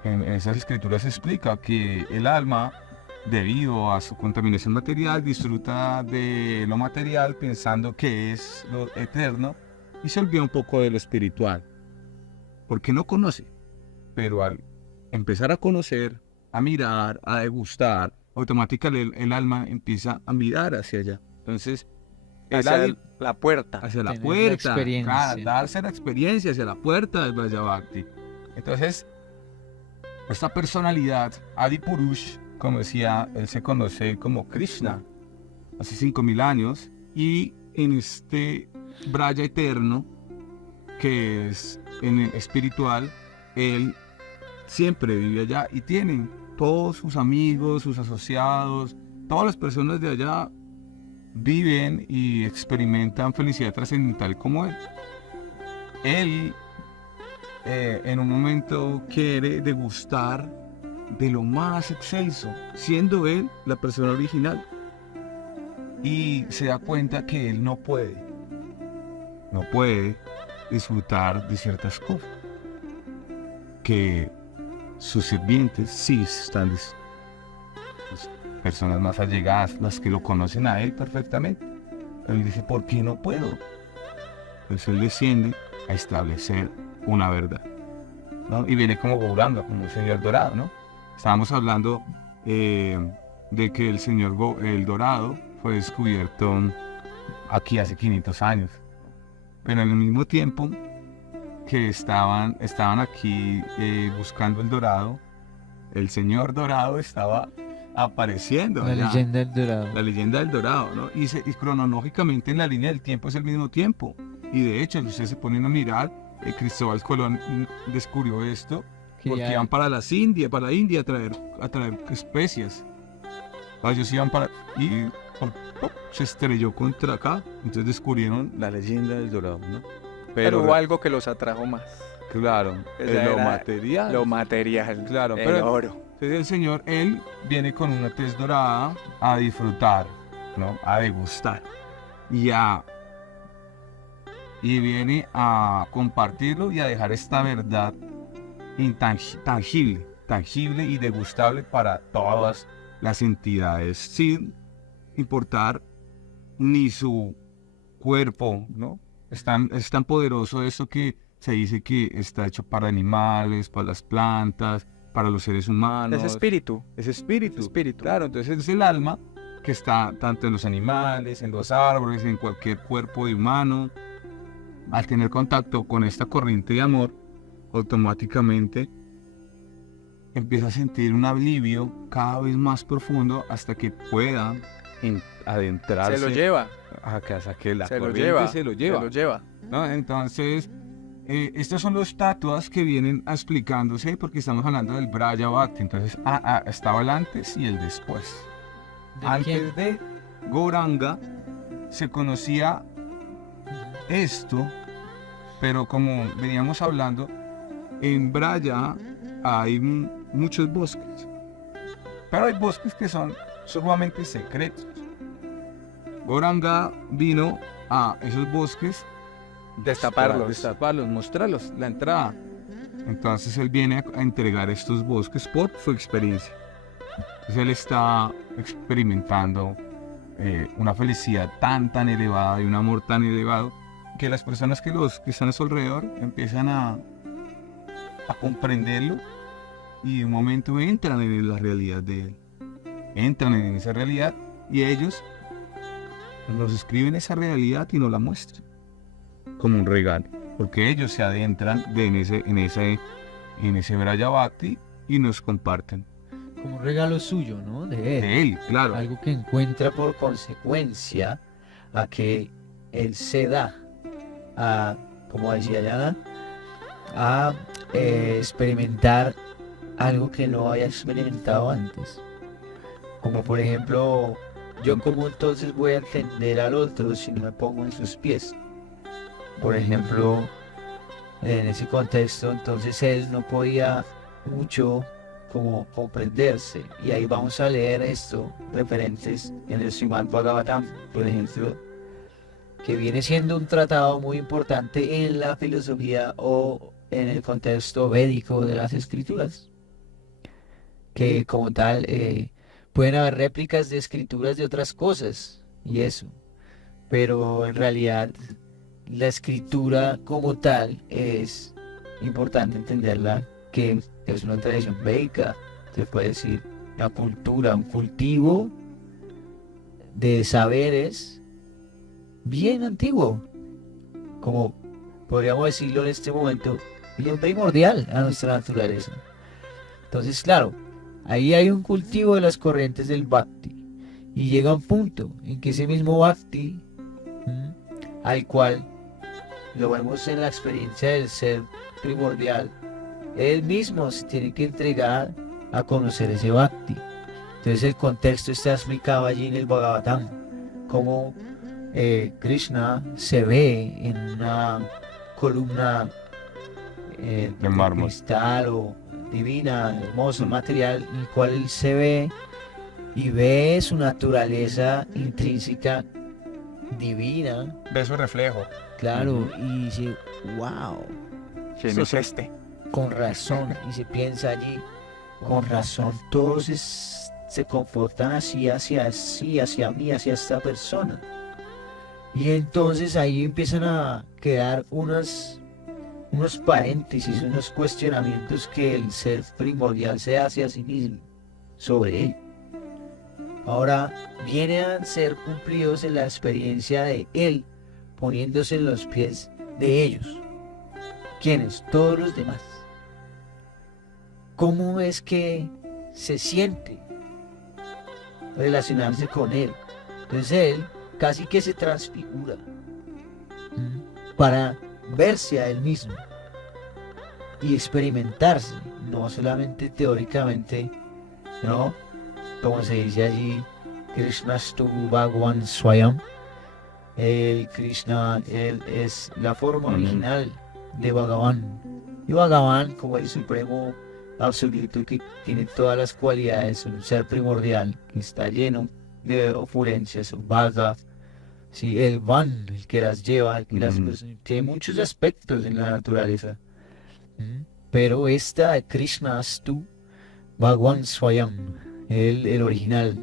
en esas escrituras se explica, que el alma, debido a su contaminación material, disfruta de lo material pensando que es lo eterno y se olvida un poco de lo espiritual, porque no conoce. Pero al empezar a conocer, a mirar, a degustar, automáticamente el alma empieza a mirar hacia allá. Entonces, Hacia la puerta. hacia la Tener la puerta, experiencia. claro, darse la experiencia hacia la puerta del Brajabhakti. Entonces, esta personalidad, Adipurush, como decía, él se conoce como Krishna hace 5000 años, y en este Braja eterno, que es en el espiritual, él siempre vive allá y tiene todos sus amigos, sus asociados, todas las personas de allá viven y experimentan felicidad trascendental como él. Él en un momento quiere degustar de lo más excelso, siendo él la persona original, y se da cuenta que él no puede disfrutar de ciertas cosas, que sus sirvientes sí están, las personas más allegadas, las que lo conocen a él perfectamente. Él dice, ¿por qué no puedo? Pues él desciende a establecer una verdad, ¿no? Y viene como Gauranga, como un señor dorado, ¿no? Estábamos hablando de que el señor el dorado fue descubierto aquí hace 500 años, pero en el mismo tiempo que estaban aquí buscando el dorado, el señor dorado estaba apareciendo La allá. leyenda del Dorado. La leyenda del dorado, ¿no? Y cronológicamente en la línea del tiempo es el mismo tiempo. Y de hecho, si ustedes se ponen a mirar, Cristóbal Colón descubrió esto Que porque ya- iban para la India a traer especias. Ellos iban para... y se estrelló contra acá. Entonces descubrieron la leyenda del dorado, ¿no? Pero hubo algo que los atrajo más. claro, Esa lo era material. Lo material. Claro, el pero- oro. Entonces el señor, él viene con una tez dorada a disfrutar, ¿no? A degustar. Y viene a compartirlo y a dejar esta verdad tangible y degustable para todas las entidades, sin importar ni su cuerpo, ¿no? Es tan poderoso eso que se dice que está hecho para animales, para las plantas, para los seres humanos. Es espíritu. Es espíritu. Es espíritu. Claro, entonces es el alma que está tanto en los animales, en los árboles, en cualquier cuerpo de humano. Al tener contacto con esta corriente de amor, automáticamente empieza a sentir un alivio cada vez más profundo hasta que pueda adentrarse. Se lo lleva. Hasta que la Se lo corriente lleva. se lo lleva. Se lo lleva. ¿No? Entonces, estas son las estatuas que vienen explicándose porque estamos hablando del Brajabhakti. Entonces, estaba el antes y el después. ¿De Antes quién? de Gauranga se conocía esto, pero como veníamos hablando, en Braja hay muchos bosques, pero hay bosques que son sumamente secretos. Gauranga vino a esos bosques destaparlos, mostrarlos, la entrada. Entonces él viene a entregar estos bosques por su experiencia. Entonces él está experimentando una felicidad tan elevada y un amor tan elevado que las personas que están a su alrededor empiezan a comprenderlo y de un momento entran en la realidad de él. Entran en esa realidad y ellos nos escriben esa realidad y nos la muestran como un regalo, porque ellos se adentran en ese Brajabhakti y nos comparten Como un regalo suyo, ¿no? De él. de él, claro. Algo que encuentra por consecuencia a que él se da a, como decía Yana, a experimentar algo que no haya experimentado antes. Como por ejemplo yo como entonces voy a entender al otro si no me pongo en sus pies. Por ejemplo, en ese contexto, entonces él no podía mucho como comprenderse. Y ahí vamos a leer esto, referentes en el Srimad Bhagavatam, por ejemplo, que viene siendo un tratado muy importante en la filosofía o en el contexto védico de las escrituras, que como tal pueden haber réplicas de escrituras de otras cosas y eso, pero en realidad la escritura como tal es importante entenderla, que es una tradición védica, se puede decir, una cultura, un cultivo de saberes bien antiguo, como podríamos decirlo en este momento, bien primordial a nuestra naturaleza. Entonces, claro, ahí hay un cultivo de las corrientes del Bhakti, y llega un punto en que ese mismo Bhakti, al cual lo vemos en la experiencia del ser primordial, él mismo se tiene que entregar a conocer ese Bhakti. Entonces el contexto está explicado allí en el Bhagavatam, como Krishna se ve en una columna de mármol, cristal o divina, hermoso, material, en el cual él se ve y ve su naturaleza intrínseca divina, Ve su reflejo. claro, y dice, wow, ¿Quién es este? con razón, y se piensa allí, con razón, todos se comportan así hacia mí, hacia esta persona. Y entonces ahí empiezan a quedar unos paréntesis, unos cuestionamientos que el ser primordial se hace a sí mismo sobre él. Ahora vienen a ser cumplidos en la experiencia de él, poniéndose en los pies de ellos. ¿Quiénes? Todos los demás. ¿Cómo es que se siente relacionarse con él? Entonces él casi que se transfigura para verse a él mismo y experimentarse, no solamente teóricamente, ¿no? Como se dice allí, Krishnastu Bhagavan Swayam. El Krishna, él es la forma original de Bhagavan. Y Bhagavan, como el supremo absoluto que tiene todas las cualidades, un ser primordial que está lleno de opulencias, un Bhaga, sí, el Van, el que las lleva, el que las tiene muchos aspectos en la naturaleza. Pero esta Krishnastu Bhagavan Swayam, el original,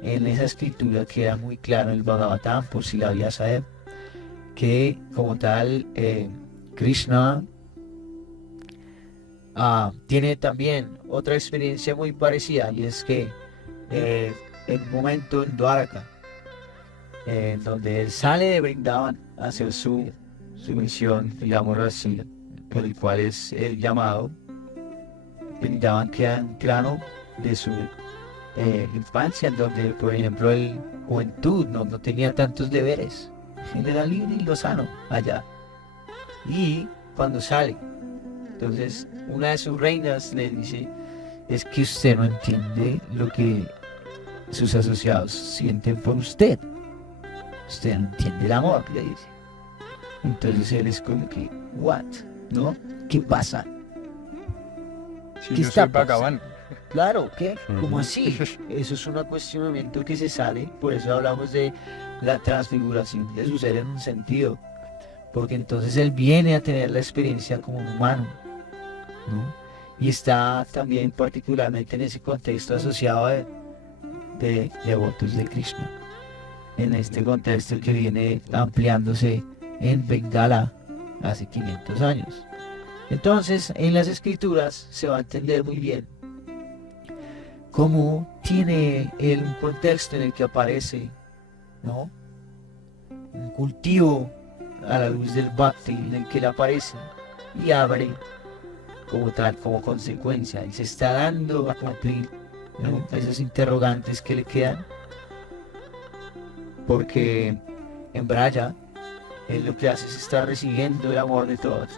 en esa escritura queda muy claro en el Bhagavatam, por si la había saber, que como tal Krishna tiene también otra experiencia muy parecida, y es que en un momento en Dwaraka, donde él sale de Vrindavan a hacer su misión, digámoslo así, por el cual es el llamado, Vrindavan queda en un plano de su infancia, en donde, por ejemplo, el juventud no tenía tantos deberes, él era libre y lozano allá. Y cuando sale, entonces una de sus reinas le dice, es que usted no entiende lo que sus asociados sienten por usted. Usted no entiende el amor, le dice. Entonces él es como que, what? ¿No? ¿Qué pasa? Si ¿Qué yo está soy Bhagavan. Claro, ¿qué? ¿Cómo así? Eso es un cuestionamiento que se sale, por eso hablamos de la transfiguración de su ser en un sentido, porque entonces él viene a tener la experiencia como un humano, ¿no? Y está también particularmente en ese contexto asociado de devotos de Krishna, en este contexto que viene ampliándose en Bengala hace 500 años. Entonces, en las escrituras se va a entender muy bien cómo tiene él un contexto en el que aparece, ¿no? Un cultivo a la luz del Bhakti en el que él aparece y abre como tal, como consecuencia, y se está dando a cumplir, ¿no?, esos interrogantes que le quedan, porque en Braya él lo que hace es estar recibiendo el amor de todos,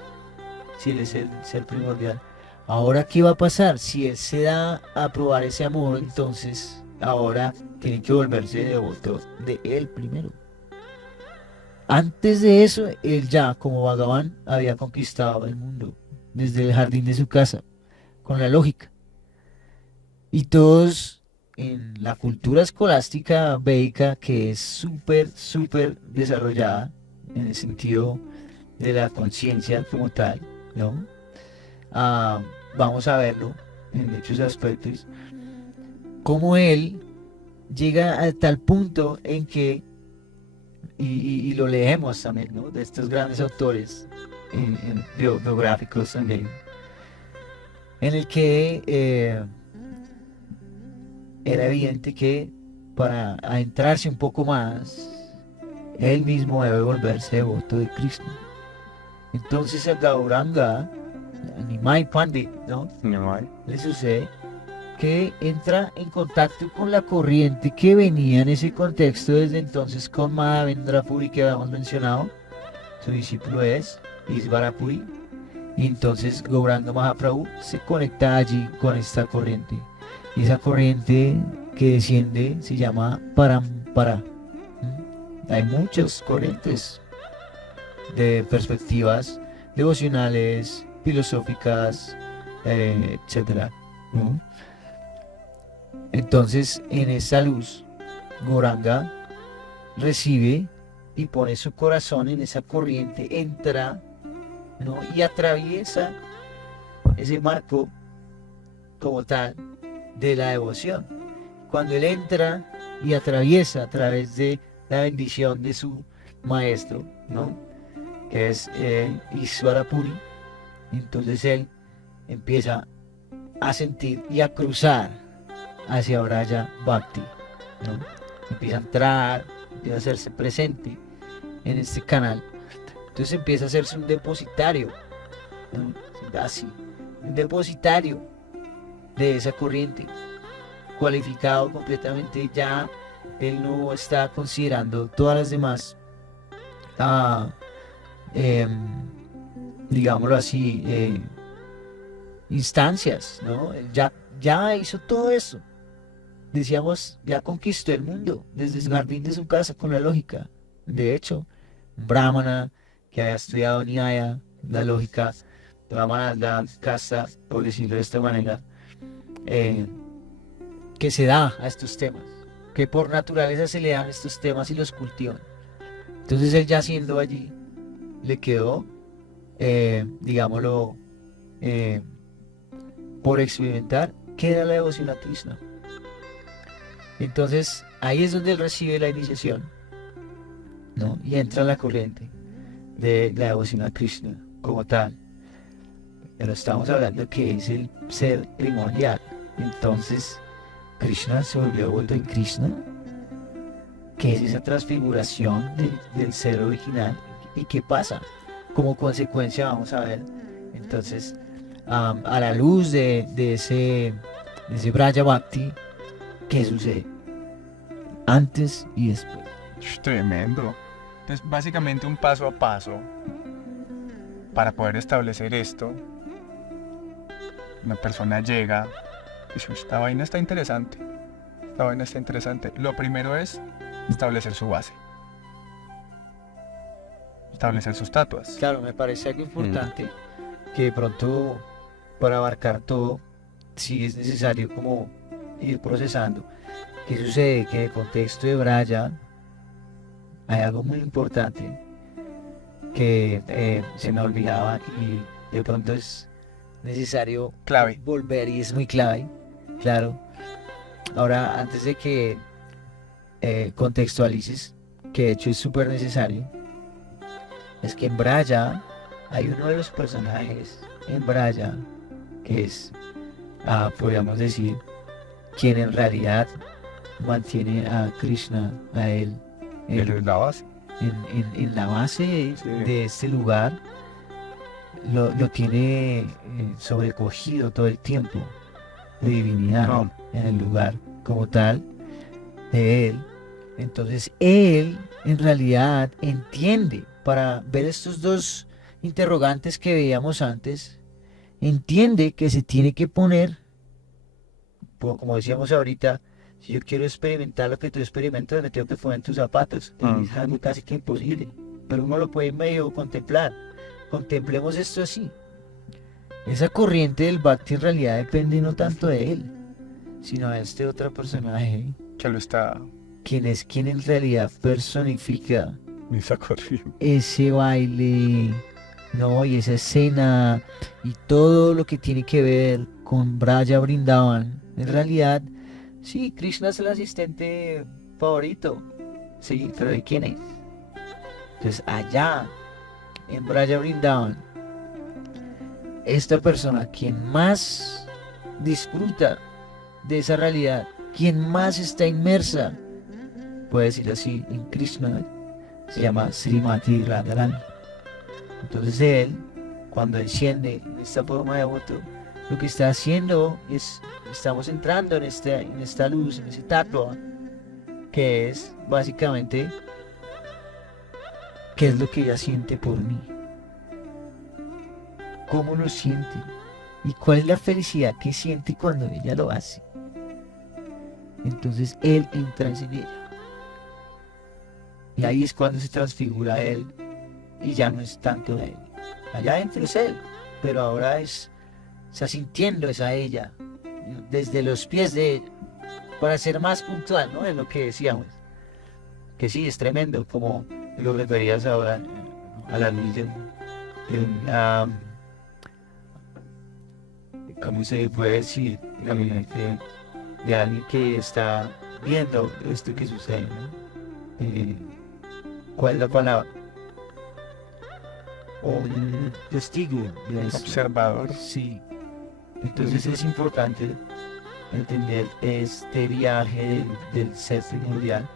si él es el ser primordial. Ahora, ¿qué va a pasar? Si él se da a probar ese amor, entonces ahora tiene que volverse devoto de él primero. Antes de eso, él ya como Bhagavan había conquistado el mundo desde el jardín de su casa, con la lógica. Y todos en la cultura escolástica védica, que es súper desarrollada en el sentido de la conciencia como tal, ¿no? Vamos a verlo en muchos aspectos, cómo él llega a tal punto en que, y lo leemos también, ¿no? De estos grandes autores biográficos también, en el que era evidente que para adentrarse un poco más, él mismo debe volverse devoto de Krishna. Entonces el Gauranga, Nimai Pandit, ¿no? Le sucede que entra en contacto con la corriente que venía en ese contexto desde entonces con Madhavendra Puri, que habíamos mencionado. Su discípulo es Isvara Puri. Y entonces Gauranga Mahaprabhu se conecta allí con esta corriente. Y esa corriente que desciende se llama Parampara. Hay muchas corrientes de perspectivas devocionales, filosóficas, etcétera, ¿no? Entonces, en esa luz, Gauranga recibe y pone su corazón en esa corriente, entra, ¿no? Y atraviesa ese marco como tal de la devoción. Cuando él entra y atraviesa a través de la bendición de su maestro, ¿no? Que es Isvara Puri, entonces él empieza a sentir y a cruzar hacia Braja Bhakti, ¿no? Empieza a entrar, empieza a hacerse presente en este canal. Entonces empieza a hacerse un depositario, ¿no? Así, un depositario de esa corriente, cualificado completamente. Ya él no está considerando todas las demás, digámoslo así, instancias, ¿no? Él ya hizo todo eso. Decíamos, ya conquistó el mundo desde el jardín de su casa con la lógica. De hecho, un brahmana que haya estudiado Nyaya, la lógica, brahmana, la casta, por decirlo de esta manera, que se da a estos temas, que por naturaleza se le dan estos temas y los cultivan. Entonces él ya siendo allí, le quedó, digámoslo, por experimentar qué era la devoción a Krishna. Entonces ahí es donde él recibe la iniciación, ¿no? Y entra en la corriente de la devoción a Krishna como tal. Pero estamos hablando que es el ser primordial. Entonces Krishna se volvió devoto en Krishna, que es esa transfiguración del ser original. ¿Y qué pasa? Como consecuencia vamos a ver. Entonces, a la luz de ese Braja Bhakti, ¿qué sucede? Antes y después. Tremendo. Entonces, básicamente un paso a paso para poder establecer esto. Una persona llega y esta vaina está interesante. Esta vaina está interesante. Lo primero es establecer su base. Establecer sus estatuas. Claro, me parece algo importante que de pronto para abarcar todo, sí es necesario como ir procesando. ¿Qué sucede? Que en el contexto de Braja hay algo muy importante que se me olvidaba y de pronto es necesario Clave. volver, y es muy clave, claro. Ahora, antes de que contextualices, que de hecho es súper necesario, es que en Braja hay uno de los personajes en Braja que es, podríamos decir, quien en realidad mantiene a Krishna, a él, ¿Es la base? en la base de este lugar. Lo tiene sobrecogido todo el tiempo de divinidad, No. en el lugar como tal de él. Entonces él en realidad entiende, para ver estos dos interrogantes que veíamos antes, entiende que se tiene que poner, como decíamos ahorita, Si yo quiero experimentar lo que tú experimentas, me tengo que poner en tus zapatos. Y es algo casi que imposible. Pero uno lo puede medio contemplar. Contemplemos esto así. Esa corriente del Bhakti en realidad depende no tanto de él, sino de este otro personaje, Que lo está... quien es quien en realidad personifica Esa corriente. ese baile, ¿no? Y esa escena y todo lo que tiene que ver con Braja Brindavan. En realidad, sí, Krishna es el asistente favorito, sí, pero ¿de quién es? Entonces, allá, en Braja Brindavan, esta persona, quien más disfruta de esa realidad, quien más está inmersa, puede decir así, en Krishna, se llama Srimati Radharani. Entonces él, cuando desciende en esta forma de voto, lo que está haciendo es, estamos entrando en esta luz, en ese tattva, que es básicamente, ¿qué es lo que ella siente por mí? ¿Cómo lo siente? ¿Y cuál es la felicidad que siente cuando ella lo hace? Entonces él entra en ella. Y ahí es cuando se transfigura él y ya no es tanto él. Allá adentro es él, pero ahora está sintiendo esa ella, desde los pies de ella, para ser más puntual, ¿no? En lo que decíamos. Que sí, es tremendo, como lo referías ahora a la luz de ¿cómo se puede decir? De alguien que está viendo esto que sucede, ¿no? ¿Cuál es la palabra? Un testigo de esto. Observador. Sí. Entonces es importante entender este viaje del ser primordial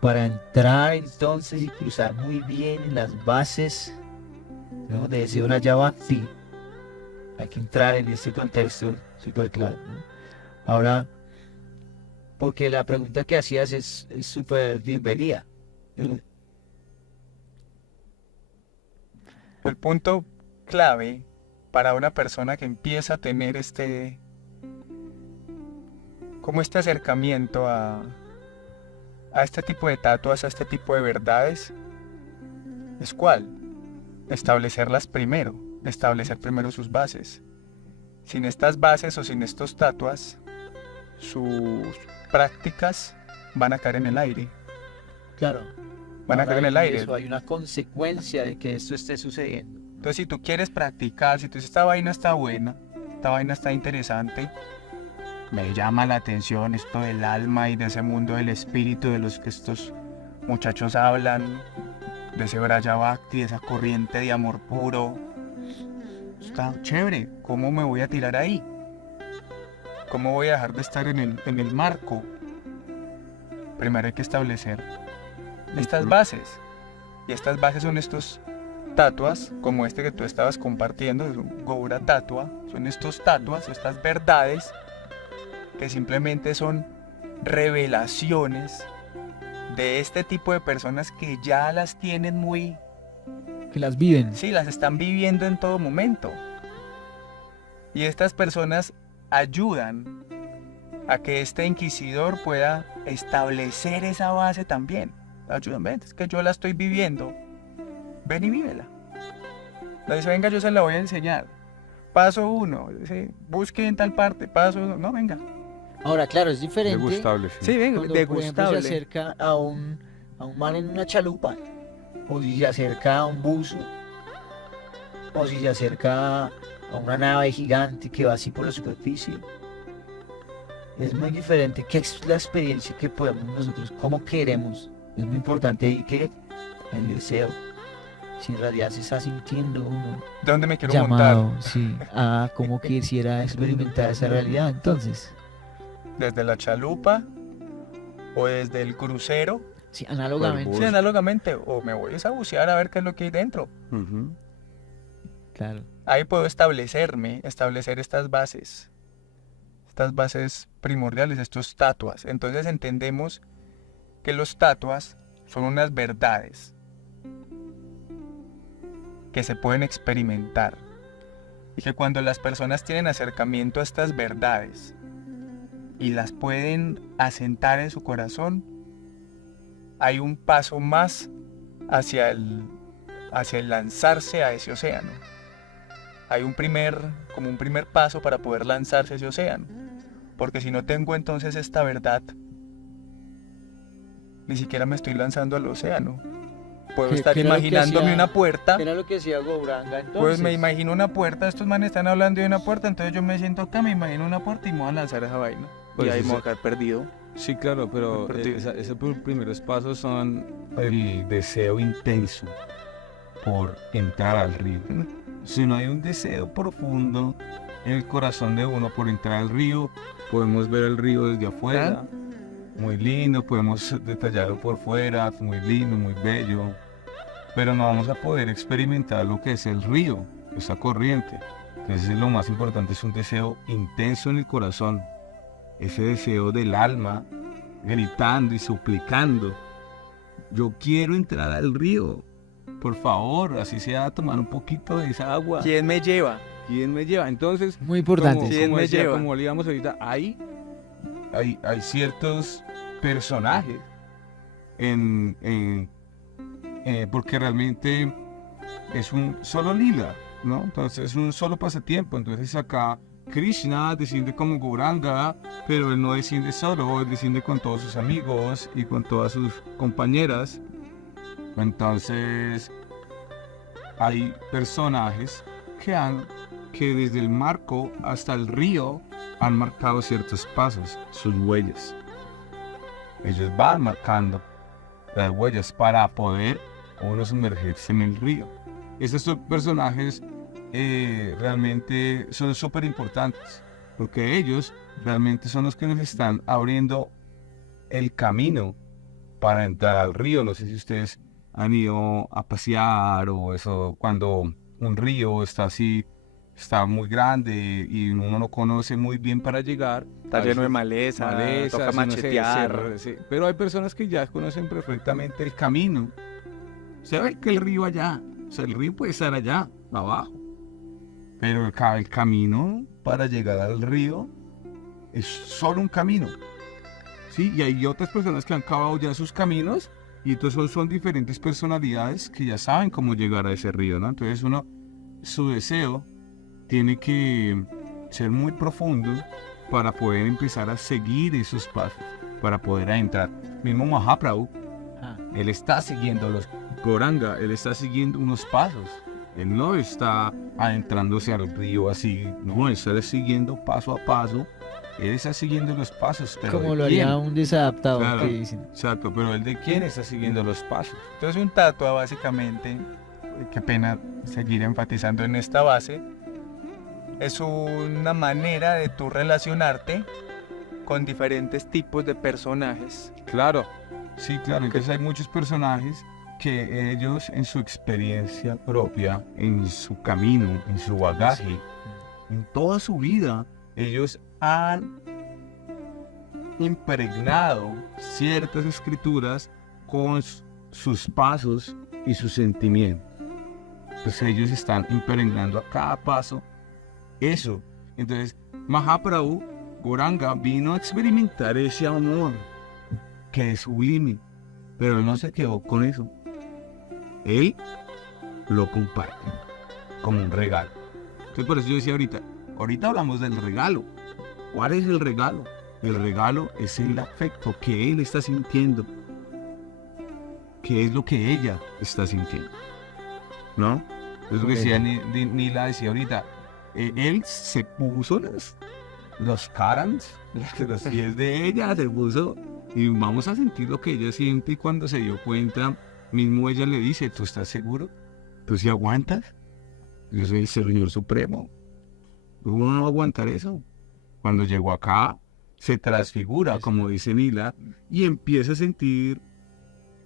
para entrar entonces y cruzar muy bien en las bases, ¿no? De ese Braja Bhakti. Hay que entrar en este contexto súper claro, ¿no? Ahora, porque la pregunta que hacías es súper bienvenida. El punto clave para una persona que empieza a tener como este acercamiento a este tipo de tatuas, a este tipo de verdades, es ¿cuál? Establecerlas primero, establecer primero sus bases. Sin estas bases o sin estos tatuas, sus prácticas van a caer en el aire. Claro. Van a caer en el aire. Eso, hay una consecuencia de que esto esté sucediendo. Entonces, si tú quieres practicar, si tú dices, esta vaina está buena, esta vaina está interesante, me llama la atención esto del alma y de ese mundo del espíritu de los que estos muchachos hablan, de ese Braja Bhakti, de esa corriente de amor puro, está chévere. ¿Cómo me voy a tirar ahí? ¿Cómo voy a dejar de estar en el marco? Primero hay que establecer estas bases. Y estas bases son estos tatuas, como este que tú estabas compartiendo, es un Gaura Tatua. Son estos tatuas, estas verdades, que simplemente son revelaciones de este tipo de personas que ya las tienen muy... Que las viven. Sí, las están viviendo en todo momento. Y estas personas ayudan a que este inquisidor pueda establecer esa base también. Ayudan, ven, es que yo la estoy viviendo. Ven y vívela. Le dice, venga, yo se la voy a enseñar. Paso 1, busque en tal parte. Paso 2, no, venga. Ahora, claro, es diferente. Degustable, sí. Sí, venga, Cuando, por ejemplo, se degustable. acerca a un man en una chalupa, o si se acerca a un buzo, o si se acerca a una nave gigante que va así por la superficie. Es muy diferente, que es la experiencia que podemos nosotros, cómo queremos. Es muy importante ahí que el deseo, si en realidad se está sintiendo uno ¿De dónde me quiero llamado, montar? sí, a como quisiera experimentar esa realidad. Entonces, ¿Desde la chalupa? ¿O desde el crucero? sí, análogamente, Sí, análogamente. O me voy a bucear a ver qué es lo que hay dentro. Ujú. claro. Ahí puedo establecer estas bases primordiales, estos tatuas. Entonces entendemos que los tatuas son unas verdades que se pueden experimentar y que cuando las personas tienen acercamiento a estas verdades y las pueden asentar en su corazón, hay un paso más hacia el lanzarse a ese océano. Hay como un primer paso para poder lanzarse a ese océano. Porque si no tengo entonces esta verdad, ni siquiera me estoy lanzando al océano. Puedo ¿Qué- estar qué era lo que imaginándome hacía- una puerta. ¿Qué era lo que decía Gouranga entonces? Pues me imagino una puerta, estos manes están hablando de una puerta, entonces yo me siento acá, me imagino una puerta y me voy a lanzar esa vaina. Pues y ahí eso- me voy a quedar perdido. Sí, claro, pero Perdido. esos primeros pasos son el deseo intenso por entrar al río. Si no hay un deseo profundo en el corazón de uno por entrar al río, podemos ver el río desde afuera, muy lindo, podemos detallarlo por fuera, muy lindo, muy bello, pero no vamos a poder experimentar lo que es el río, esa corriente. Entonces lo más importante es un deseo intenso en el corazón, ese deseo del alma, gritando y suplicando, yo quiero entrar al río, por favor, así sea tomar un poquito de esa agua. ¿Quién me lleva? ¿Quién me lleva? Entonces, Muy importante. como, ¿Quién como me decía, lleva? como digamos ahorita, hay ciertos personajes porque realmente es un solo lila, ¿no? Entonces es un solo pasatiempo. Entonces acá Krishna desciende como Gauranga, pero él no desciende solo, él desciende con todos sus amigos y con todas sus compañeras. Entonces hay personajes que desde el marco hasta el río han marcado ciertos pasos, sus huellas. Ellos van marcando las huellas para poder uno sumergirse en el río. Estos personajes realmente son súper importantes, porque ellos realmente son los que nos están abriendo el camino para entrar al río. No sé si ustedes han ido a pasear o eso, cuando un río está así, está muy grande y uno no conoce muy bien para llegar. Está lleno de maleza, toca uno machetear. sí. Pero hay personas que ya conocen perfectamente el camino. Se ve que el río allá, o sea, el río puede estar allá, abajo. Pero el camino para llegar al río es solo un camino. Sí, y hay otras personas que han cavado ya sus caminos y entonces son diferentes personalidades que ya saben cómo llegar a ese río, ¿no? Entonces su deseo tiene que ser muy profundo para poder empezar a seguir esos pasos, para poder entrar. Mismo Mahaprabhu, él está siguiendo Gauranga, él está siguiendo unos pasos. Él no está adentrándose al río así, no, él está siguiendo paso a paso. Él está siguiendo los pasos, pero Como ¿de lo quién? haría un desadaptado, Claro. que dicen. Exacto, pero él de quién está siguiendo los pasos. Entonces un tatua básicamente, qué pena seguir enfatizando en esta base, es una manera de tú relacionarte con diferentes tipos de personajes. Claro, sí, claro. Entonces hay muchos personajes que ellos en su experiencia propia, en su camino, en su bagaje, en toda su vida, ellos han impregnado ciertas escrituras con sus pasos y sus sentimientos. Entonces ellos están impregnando a cada paso eso. Entonces Mahaprabhu, Gauranga, vino a experimentar ese amor que es sublime, pero él no se quedó con eso. Él lo comparte como un regalo. Entonces por eso yo decía ahorita hablamos del regalo. ¿Cuál es el regalo? El regalo es el afecto que él está sintiendo, que es lo que ella está sintiendo, ¿no? Es lo que decía Nila, decía ahorita, él se puso los karans, los pies de ella, se puso, y vamos a sentir lo que ella siente, y cuando se dio cuenta, mismo ella le dice, ¿tú estás seguro? ¿Tú sí aguantas? Yo soy el Señor Supremo. Uno no va a aguantar eso. Cuando llegó acá, se transfigura, como dice Nila, y empieza a sentir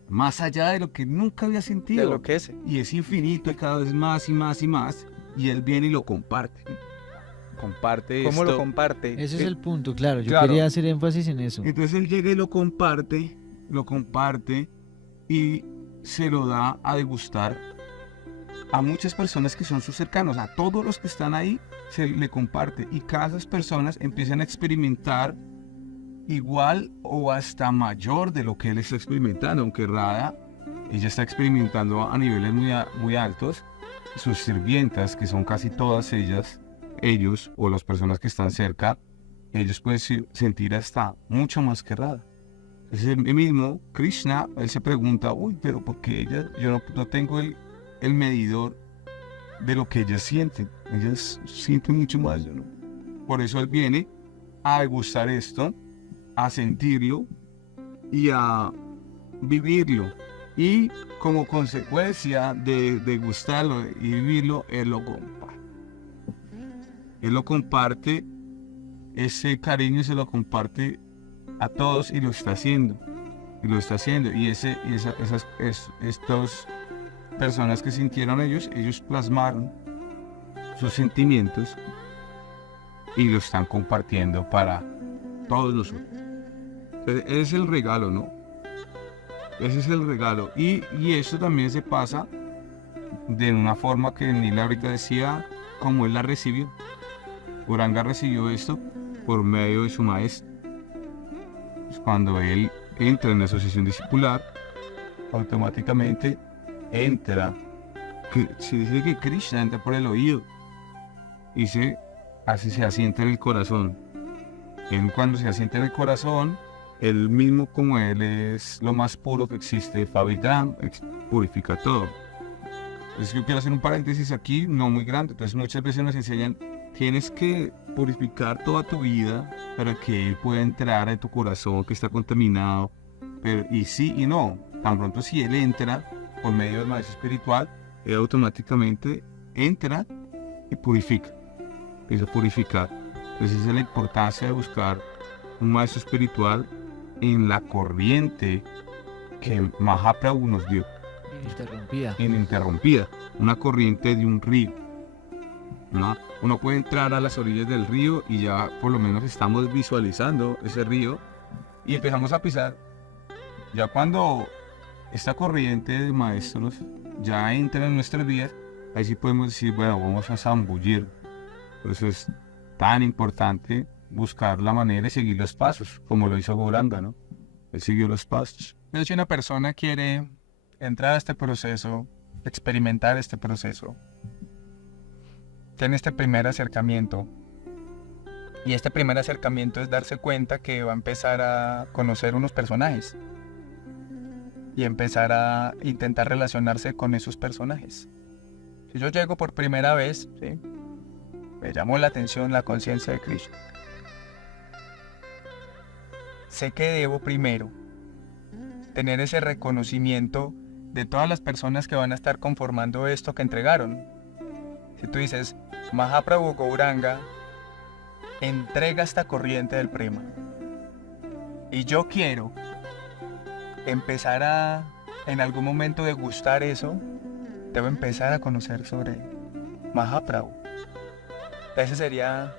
más allá de lo que nunca había sentido. De lo que es. Y es infinito y cada vez más y más y más. Y él viene y lo comparte. Comparte ¿Cómo esto. lo comparte? Ese es el punto, claro. Yo Claro. quería hacer énfasis en eso. Entonces él llega y lo comparte y se lo da a degustar a muchas personas que son sus cercanos, a todos los que están ahí se le comparte y cada esas personas empiezan a experimentar igual o hasta mayor de lo que él está experimentando, aunque Radha, ella está experimentando a niveles muy altos. Sus sirvientas, que son casi todas ellos o las personas que están cerca, ellos pueden sentir hasta mucho más que Radha. Es el mismo Krishna, él se pregunta, uy, pero ¿por qué yo no tengo el medidor de lo que ellas sienten? Ellas sienten mucho más, yo no. Por eso él viene a degustar esto, a sentirlo y a vivirlo. Y como consecuencia de degustarlo y vivirlo, él lo comparte. Él lo comparte, ese cariño se lo comparte a todos y lo está haciendo. Y estas personas que sintieron ellos plasmaron sus sentimientos y lo están compartiendo para todos nosotros. Entonces, ese es el regalo, ¿no? Ese es el regalo. Y eso también se pasa de una forma que Nila ahorita decía, como él la recibió. Uranga recibió esto por medio de su maestro. Pues cuando él entra en la asociación discipular, automáticamente se dice que Krishna entra por el oído y así se asienta en el corazón. Él, cuando se asienta en el corazón, él mismo, como él es lo más puro que existe, Pavitram, purifica todo. Entonces yo quiero hacer un paréntesis aquí, no muy grande. Entonces muchas veces nos enseñan, tienes que purificar toda tu vida para que él pueda entrar en tu corazón que está contaminado. Pero, y sí y no, tan pronto si él entra por medio del maestro espiritual, él automáticamente entra y purifica, empieza a purificar. Entonces esa es la importancia de buscar un maestro espiritual en la corriente que Mahaprabhu nos dio. Ininterrumpida, una corriente de un río, ¿no? Uno puede entrar a las orillas del río y ya por lo menos estamos visualizando ese río y empezamos a pisar. Ya cuando esta corriente de maestros ya entra en nuestras vidas, ahí sí podemos decir, bueno, vamos a zambullir. Por eso es tan importante buscar la manera de seguir los pasos, como lo hizo Gauranga, ¿no? Él siguió los pasos. Pero si una persona quiere entrar a este proceso, experimentar este proceso, tiene este primer acercamiento, y este primer acercamiento es darse cuenta que va a empezar a conocer unos personajes y empezar a intentar relacionarse con esos personajes. Si yo llego por primera vez, ¿sí?, me llamó la atención la conciencia de Krishna. Sé que debo primero tener ese reconocimiento de todas las personas que van a estar conformando esto que entregaron. Si tú dices, Mahaprabhu Gauranga entrega esta corriente del prema, y yo quiero empezar a, en algún momento, degustar eso, debo empezar a conocer sobre Mahaprabhu. Esa sería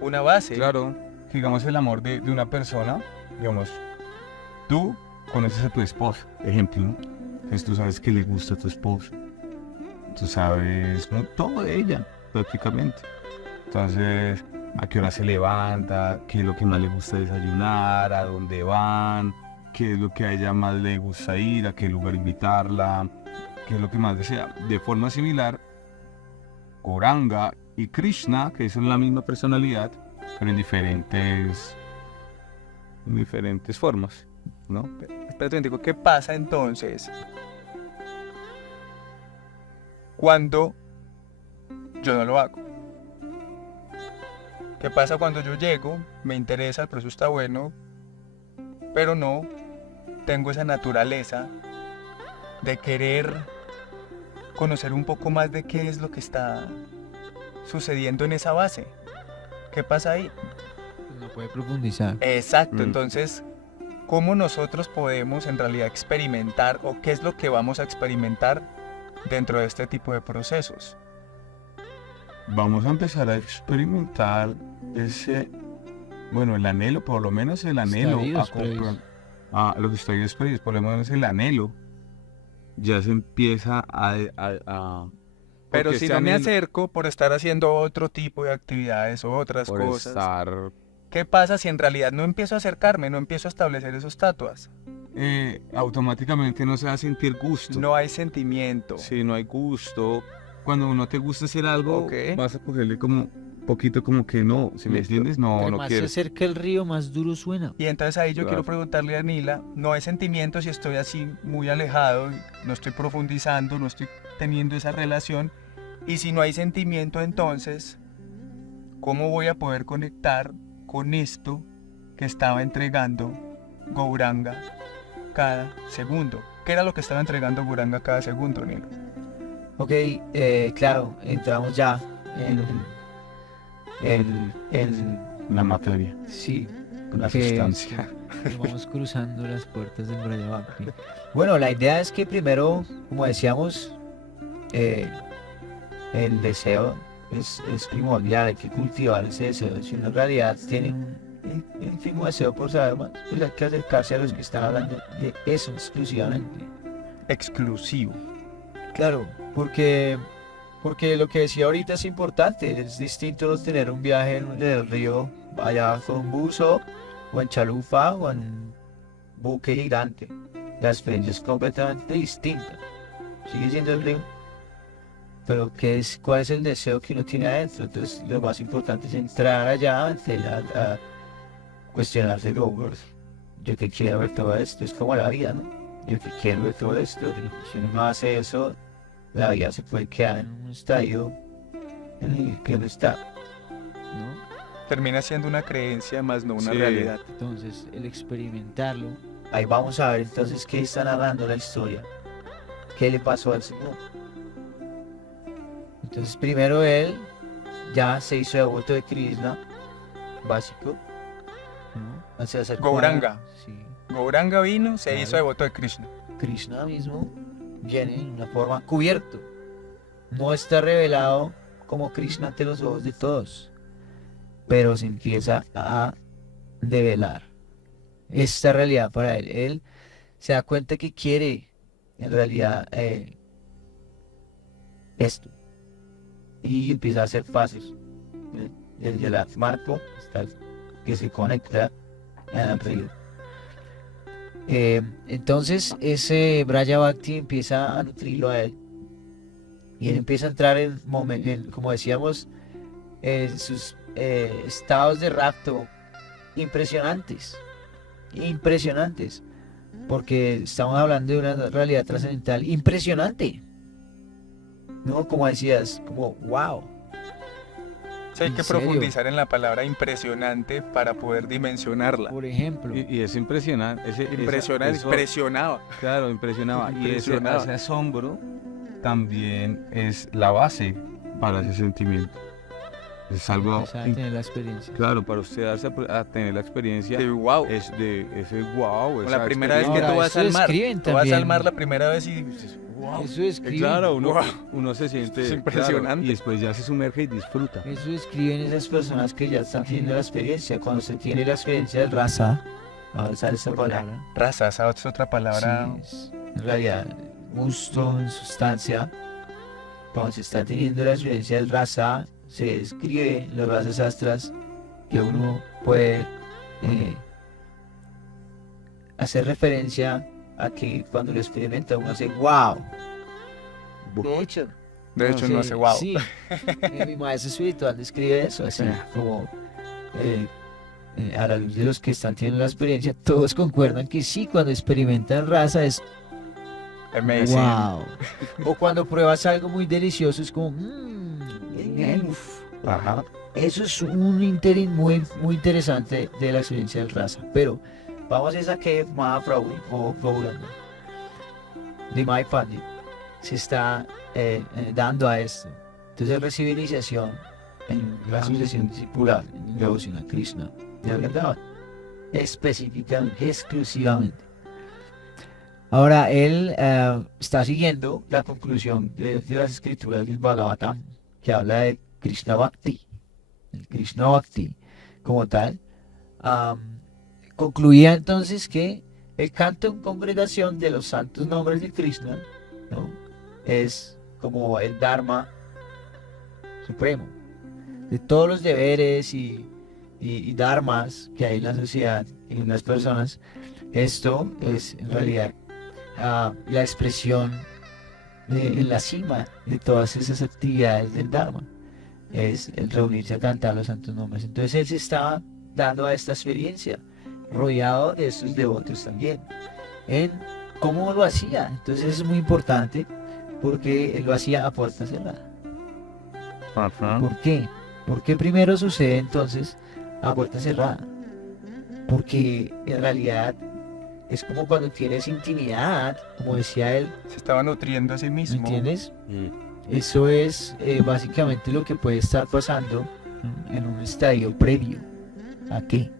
una base. Claro, digamos el amor de una persona, digamos, tú conoces a tu esposa, ejemplo, ¿no? Entonces tú sabes que le gusta a tu esposa, tú sabes todo de ella, prácticamente. Entonces, a qué hora se levanta, qué es lo que más le gusta desayunar, a dónde van, qué es lo que a ella más le gusta ir, a qué lugar invitarla, qué es lo que más desea. De forma similar, Gauranga y Krishna, que son la misma personalidad, pero en diferentes formas, ¿no? Espérate un momentico, ¿qué pasa entonces cuando yo no lo hago? ¿Qué pasa cuando yo llego, me interesa, el proceso está bueno, pero no tengo esa naturaleza de querer conocer un poco más de qué es lo que está sucediendo en esa base? ¿Qué pasa ahí? No puede profundizar. Exacto, entonces, ¿cómo nosotros podemos en realidad experimentar, o qué es lo que vamos a experimentar dentro de este tipo de procesos? Vamos a empezar a experimentar el anhelo, por lo menos el anhelo a los estadios previos, por lo menos el anhelo ya se empieza a pero si no me acerco por estar haciendo otro tipo de actividades o otras por cosas, estar ¿Qué pasa si en realidad no empiezo a acercarme, no empiezo a establecer esos tatuas? Automáticamente no se va a sentir gusto. No hay sentimiento. Si no hay gusto, cuando no te gusta hacer algo, Ok. vas a cogerle como poquito como que no, si me Listo. entiendes, no, Entre no más se quieres. acerca el río, más duro suena. Y entonces ahí yo Claro. quiero preguntarle a Nila, no hay sentimiento si estoy así muy alejado, no estoy profundizando, no estoy teniendo esa relación. Y si no hay sentimiento, entonces, ¿cómo voy a poder conectar con esto que estaba entregando Gauranga cada segundo? ¿Qué era lo que estaba entregando Gauranga cada segundo, Nila? Ok, claro, entramos ya en La materia, sí, la que sustancia. vamos cruzando las puertas del Brayabhakti. Bueno, la idea es que primero, como decíamos, el deseo es primordial, hay que cultivar ese deseo. Si uno en realidad tiene un ínfimo deseo por saber más, pues hay que acercarse a los que están hablando de eso exclusivamente. Exclusivo. Claro, porque lo que decía ahorita es importante, es distinto tener un viaje en el río allá con un buzo, o en chalupa, o en buque gigante. La experiencia es completamente distinta. Sigue siendo el río, pero ¿cuál es el deseo que uno tiene adentro? Entonces lo más importante es entrar allá a cuestionarse, yo que quiero ver todo esto, es como la vida, ¿no? Yo que quiero ver todo esto, y si uno no hace eso, la vida se puede quedar en un estadio en el que no está, ¿no? Termina siendo una creencia más no una Sí. realidad. Entonces, el experimentarlo. Ahí vamos a ver entonces qué está narrando la historia. ¿Qué le pasó al Señor? Entonces, primero él ya se hizo devoto de Krishna, básico, ¿no? Se acercó a- Gauranga. Sí. Gauranga vino, se Claro. hizo devoto de Krishna. Krishna mismo viene en una forma cubierto. No está revelado como Krishna ante los ojos de todos, pero se empieza a develar esta realidad para él. Él se da cuenta que quiere en realidad esto y empieza a hacer pasos. Desde el marco hasta el que se conecta al río. Entonces ese Braya Bhakti empieza a nutrirlo a él y él empieza a entrar como decíamos, sus estados de rapto impresionantes, porque estamos hablando de una realidad trascendental impresionante, ¿no? Como decías, como wow. Sí, hay ¿En que serio? profundizar en la palabra impresionante para poder dimensionarla. Por ejemplo, Y es impresionante. Impresionaba. Claro, impresionaba. Y Impresionaba. ese asombro también es la base para ese sentimiento. Es algo, empezar a tener la experiencia. claro, para usted darse a tener la experiencia, Sí, wow. es de ese wow. La primera vez que Ahora, tú vas eso al mar, describen tú vas al también. mar la primera vez y dices, wow. Eso escriben, Claro, Wow. uno se siente Es impresionante. claro, y después ya se sumerge y disfruta. eso escriben esas personas que ya están teniendo la experiencia. Cuando se tiene la experiencia del rasa, a usar esa palabra, Raza, esa es otra palabra. sí, es, en realidad, gusto en sustancia. Cuando se está teniendo la experiencia del rasa, se escribe en los rasas astras que uno puede hacer referencia a que cuando lo experimenta uno hace wow. De hecho, De hecho, no hace wow. Sí, mi maestro espiritual describe eso, así como a la luz de los que están teniendo la experiencia, todos concuerdan que sí, cuando experimentan raza es Amazing. wow. O cuando pruebas algo muy delicioso es como uf. Ajá. Eso es un interín muy interesante de la experiencia del raza. Pero vamos a esa que Mahaprabhu o Gauranga de Mai Pandit se está dando a esto. Entonces recibe iniciación en la sucesión discipular, en devoción a Krishna, de verdad, específicamente, exclusivamente. Ahora él está siguiendo la conclusión de las escrituras del Bhagavatam, que habla de Krishna Bhakti. El Krishna Bhakti como tal concluía entonces que el canto en congregación de los santos nombres de Krishna, ¿no?, es como el Dharma supremo de todos los deberes y y dharmas que hay en la sociedad y en las personas, esto es en realidad la expresión en la cima de todas esas actividades del Dharma, es el reunirse a cantar los santos nombres. Entonces él se estaba dando a esta experiencia, rodeado de estos devotos también. En cómo lo hacía, entonces es muy importante porque él lo hacía a puerta cerrada. Ajá. ¿Por qué? ¿Por qué primero sucede entonces a puerta cerrada? Porque en realidad es como cuando tienes intimidad, como decía él, Se estaba nutriendo a sí ¿me mismo. entiendes? Mm. Eso es básicamente lo que puede estar pasando en un estadio previo. ¿A qué?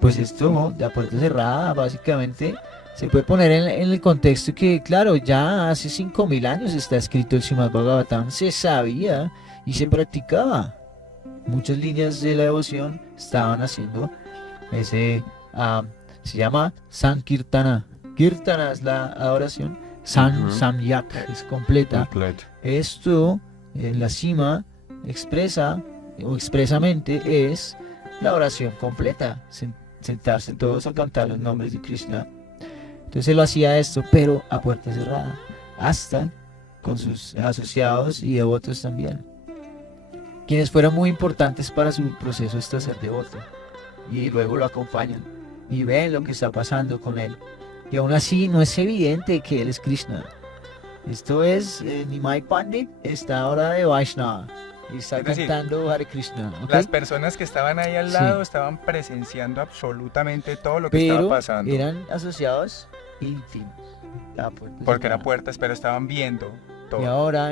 Pues esto de a puerta cerrada básicamente se puede poner en el contexto que, claro, ya hace 5000 años está escrito el Srimad Bhagavatam, se sabía y se practicaba. Muchas líneas de la devoción estaban haciendo ese, se llama Sankirtana. Kirtana es la adoración, Ujú. Samyak es completa. Completo. Esto en la cima expresa o expresamente es la oración completa, sentarse todos a cantar los nombres de Krishna. Entonces él hacía esto, pero a puerta cerrada, hasta con sus asociados y devotos también, quienes fueron muy importantes para su proceso hasta ser devoto, y luego lo acompañan y ven lo que está pasando con él. Y aún así no es evidente que él es Krishna. Esto es, Nimai Pandit está ahora de Vaishnava y está Es decir, cantando Hare Krishna, ¿ok? Las personas que estaban ahí al Sí. lado estaban presenciando absolutamente todo lo que estaba Pero pasando. eran asociados íntimos. a puerta Porque era cerrada. puertas, pero estaban viendo Y todo. ahora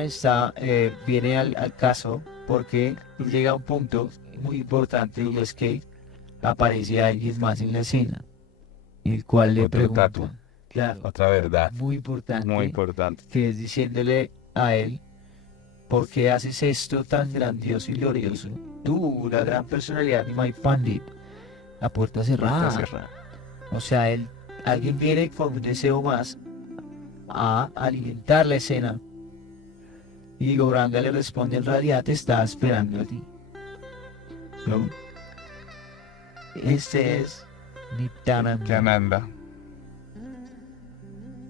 viene al caso porque llega un punto muy importante y es que aparece alguien más en la escena, el cual le Otro pregunta, tato. claro, Otra verdad. muy importante, Muy importante. que es diciéndole a él, ¿por qué haces esto tan grandioso y glorioso? Tú, la gran personalidad de My Pandit, a puerta cerrada. Puerta cerrada. O sea, alguien viene con un deseo más a alimentar la escena. Y Gauranga le responde, en realidad te está esperando a ti. ¿No? Este es Nityananda. Nityananda.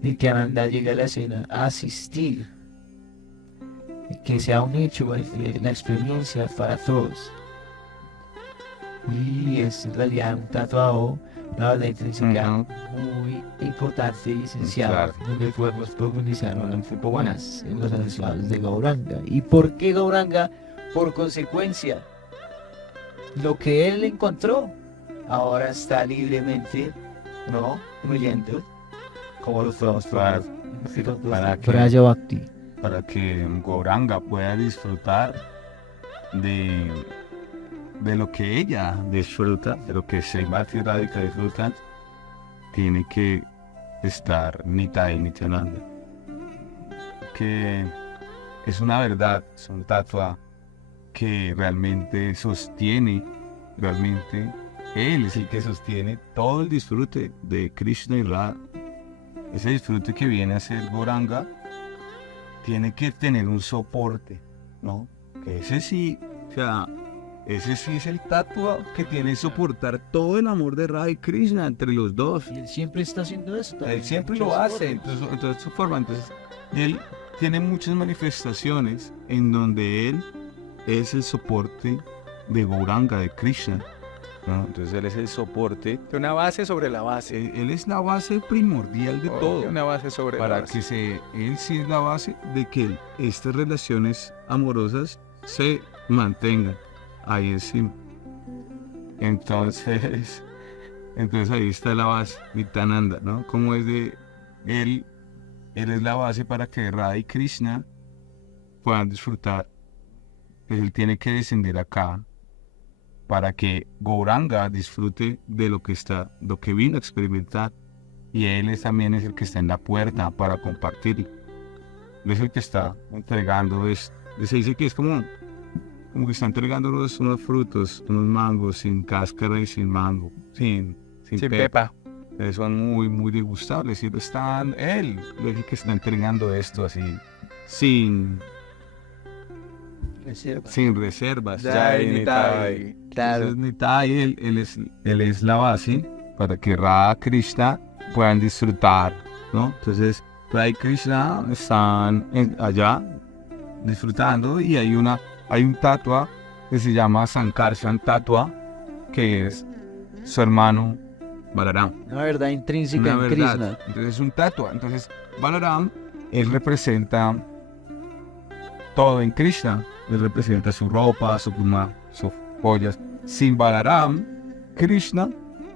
Nityananda llega a la escena a asistir. Que sea un hecho, la experiencia para todos. Y es en realidad un tatuado, una verdad intrínseca Ujú. muy importante y esencial, Claro. donde podemos profundizar un poco más en los asociados de Gauranga. ¿Y por qué Gauranga? Por consecuencia, lo que él encontró ahora está libremente, ¿no? Fluyendo, como lo podemos Claro. Para que- Braya Bhakti. Para que Gauranga pueda disfrutar de lo que ella disfruta, de lo que Srimati Radhika disfruta, tiene que estar Nitai Nityananda. Que es una verdad, es un tatua que realmente sostiene, realmente él es el que sostiene todo el disfrute de Krishna y Radha. Ese disfrute que viene a ser Gauranga tiene que tener un soporte, ¿no? Que ese sí, o sea, ese sí es el tatua que tiene que soportar todo el amor de Radha y Krishna entre los dos. Y él siempre está haciendo esto. Él siempre lo hace, entonces su forma. Entonces, él tiene muchas manifestaciones en donde él es el soporte de Gauranga, de Krishna, ¿no? Entonces él es el soporte, De una base sobre la base. él es la base primordial de Oh, todo. Una base sobre la Para base. que él sí es la base de que estas relaciones amorosas se mantengan ahí encima. Entonces ahí está la base, Nityananda, ¿no? Como es de él es la base para que Radha y Krishna puedan disfrutar. Pues él tiene que descender acá para que Gauranga disfrute de lo que vino a experimentar. Y él también es el que está en la puerta para compartirlo. Él es el que está entregando esto. Se dice que es como que está entregando unos frutos, unos mangos sin cáscara y sin mango, sin Sin pepa. pepa. Son muy, muy degustables. Y él es el que está entregando esto así, sin sin reservas. Jai Nitai. Claro. Entonces Nitai, él es la base para que Radha Krishna puedan disfrutar, ¿no? Entonces Radha y Krishna están allá disfrutando y hay un tatua que se llama Sankarshan Tatua, que es su hermano Balaram. Una verdad intrínseca Una en verdad. Krishna. Entonces es un tatua. Entonces Balaram, él representa todo en Krishna. Él representa su ropa, su pluma, sus joyas. Sin Balaram, Krishna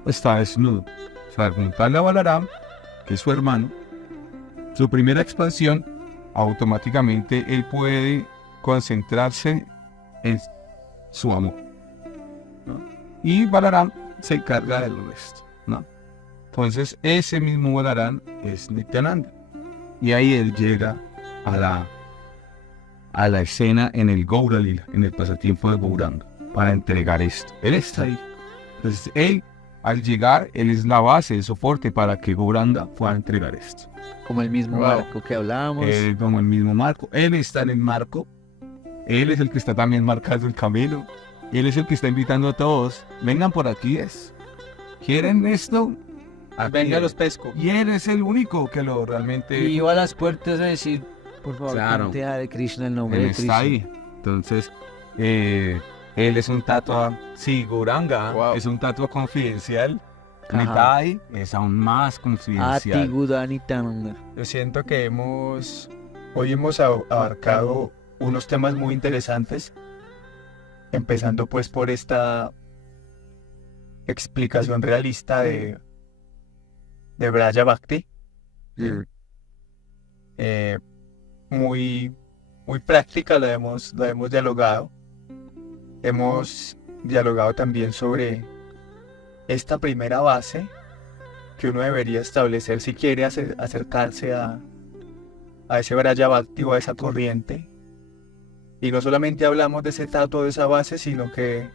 está desnudo. O sea, al juntarle a Balaram, que es su hermano, su primera expansión, automáticamente él puede concentrarse en su amor, ¿no? Y Balaram se encarga del resto, ¿no? Entonces ese mismo Balaram es Nityananda. Y ahí él llega a la escena en el Gaura Lila, en el pasatiempo de Gauranga, para entregar esto. Él está ahí. Entonces él, al llegar, él es la base, el soporte para que Gauranga pueda entregar esto. Como el mismo Wow. barco que hablábamos. Él como el mismo marco. Él está en el marco. Él es el que está también marcando el camino. Él es el que está invitando a todos. Vengan por aquí es. ¿Quieren esto? Aquí Venga, es. los pesco. Y él es el único que lo realmente... Y iba a las puertas a decir, por favor, Claro. cante Hare Krishna, el nombre él de está Krishna. ahí. Entonces, él es un tatua... Sí, Gauranga Wow. es un tatua confidencial. Ajá. Nitai es aún más confidencial. Ati Gudanitananda. Yo siento que hoy hemos abarcado unos temas muy interesantes, empezando pues por esta explicación realista de Braja Bhakti, muy, muy práctica, la hemos dialogado. Hemos dialogado también sobre esta primera base que uno debería establecer si quiere acercarse a ese Braja Bhakti o a esa corriente. Y no solamente hablamos de ese tato, de esa base, sino que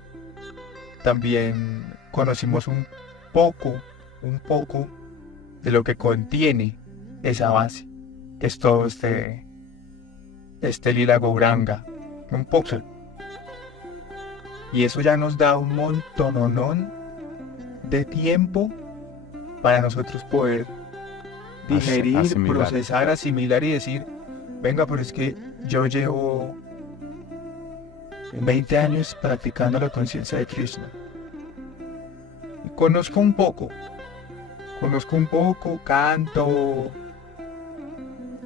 también conocimos un poco de lo que contiene esa base, que es todo este Lila Gauranga, un poco. Y eso ya nos da un montononón de tiempo para nosotros poder digerir, asimilar. procesar, asimilar y decir, venga, pero es que yo llevo 20 años practicando la conciencia de Krishna. Y conozco un poco, canto,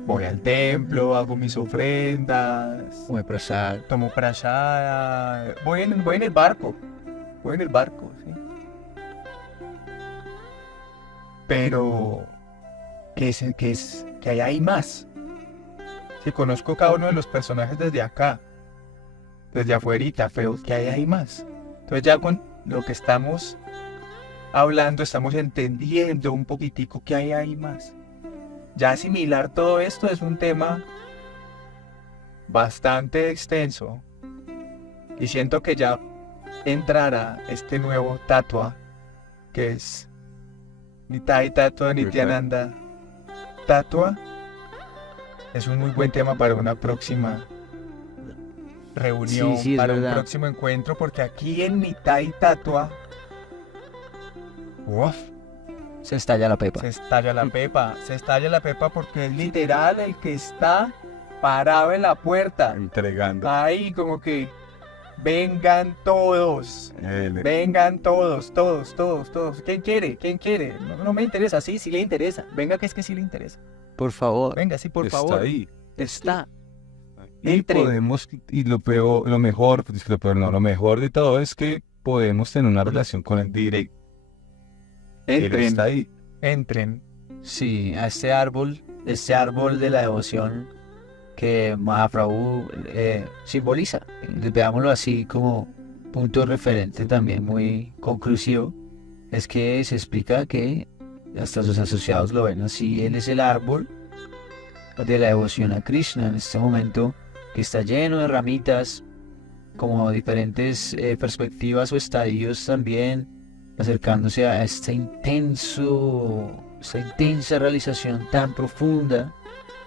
voy al templo, hago mis ofrendas, Como de prasad. tomo prasada, voy en el barco, ¿sí? Pero que hay ahí más. Si conozco cada uno de los personajes desde acá, desde afuerita, pero que hay ahí más. Entonces ya con lo que estamos hablando, estamos entendiendo un poquitico que hay ahí más. Ya asimilar todo esto es un tema bastante extenso. Y siento que ya entrará este nuevo tatua, que es Nitai Tatua Nityananda Tatua. Es un muy buen tema para una próxima reunión, Sí, es para un verdad. próximo encuentro, porque aquí en Nitai Tatua, uf, Se estalla la pepa. se estalla la pepa porque es literal el que está parado en la puerta, Entregando. ahí como que vengan todos. Él Vengan todos. ¿Quién quiere? No me interesa, sí le interesa. Venga, que es que sí le interesa. Por favor. Venga, sí, por está favor. ahí. Está. Y Entre. podemos, y lo mejor de todo es que podemos tener una relación con él directo. Él está ahí. Entren. Sí, a este árbol de la devoción que Mahaprabhu simboliza. Veámoslo así como punto referente también muy conclusivo. Es que se explica que hasta sus asociados lo ven así. Él es el árbol de la devoción a Krishna en este momento, que está lleno de ramitas, como diferentes perspectivas o estadios también, acercándose a esta intensa realización tan profunda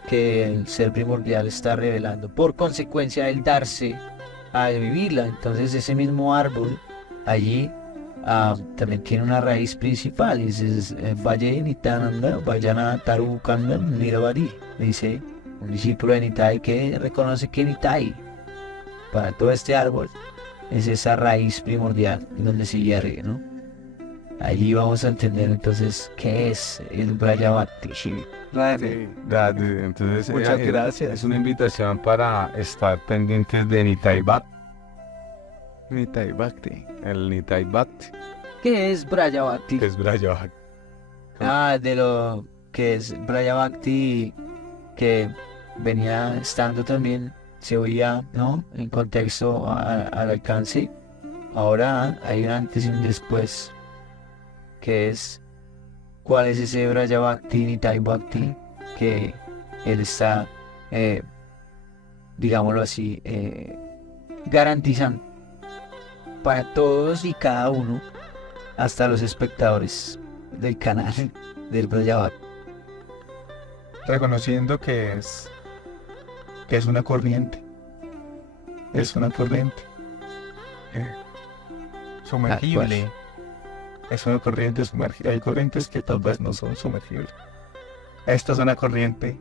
que el ser primordial está revelando. Por consecuencia, el darse a vivirla. Entonces ese mismo árbol allí también tiene una raíz principal. Y dice, Valle Nitananda, Vayana Tarukanda, Niravari. Dice un discípulo de Nitai que reconoce que Nitai, para todo este árbol, es esa raíz primordial en donde se hiergue, ¿no? Allí vamos a entender entonces qué es el Brajavakti. Entonces, Muchas gracias. Es una invitación para estar pendientes de Nitai Bhakti, Nitai Bhakti. el Nitai Bhakti, ¿Qué es Brajavakti? que es Brajavakti. De lo que es Brajavakti, que venía estando también, se oía, ¿no? En contexto al alcance. Ahora hay un antes y un después, que es cuál es ese Brajavakti, Nitai Bhakti, que él está, digámoslo así, garantizando para todos y cada uno, hasta los espectadores del canal del Brajavakti. Reconociendo que es una corriente. Es una corriente. Sumergible. Es una corriente sumergible. Hay corrientes que tal vez no son sumergibles. Esta es una corriente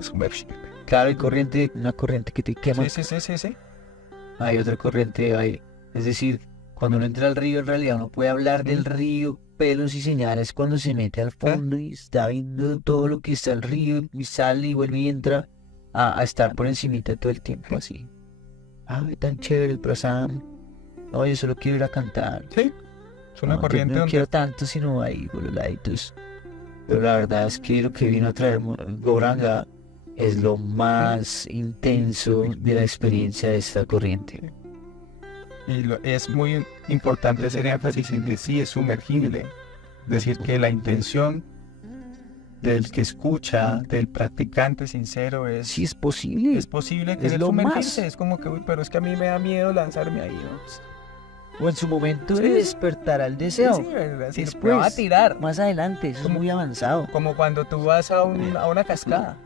sumergible. Claro, hay corriente, una corriente que te quema. Sí. Hay otra corriente, es decir, cuando uno entra al río, en realidad uno puede hablar del río, pelos y señales cuando se mete al fondo y está viendo todo lo que está el río y sale y vuelve y entra a estar por encimita todo el tiempo así. Ay, tan chévere el prasam. No, yo solo quiero ir a cantar. Sí. Es una No, corriente yo no donde quiero tanto, sino ahí por los laditos. Pero la verdad es que lo que vino a traer Gauranga es lo más intenso de la experiencia de esta corriente. es muy importante hacer énfasis en que sí es sumergible. Es decir, que la intención del que escucha, del practicante sincero es... Sí es posible. Es posible Es querer lo sumergirse, más. es como que, uy, pero es que a mí me da miedo lanzarme ahí, ¿no? O en su momento Sí. despertará el deseo. Sí, es decir, Después, me va a tirar. más adelante, eso es muy avanzado. Como cuando tú vas a una cascada.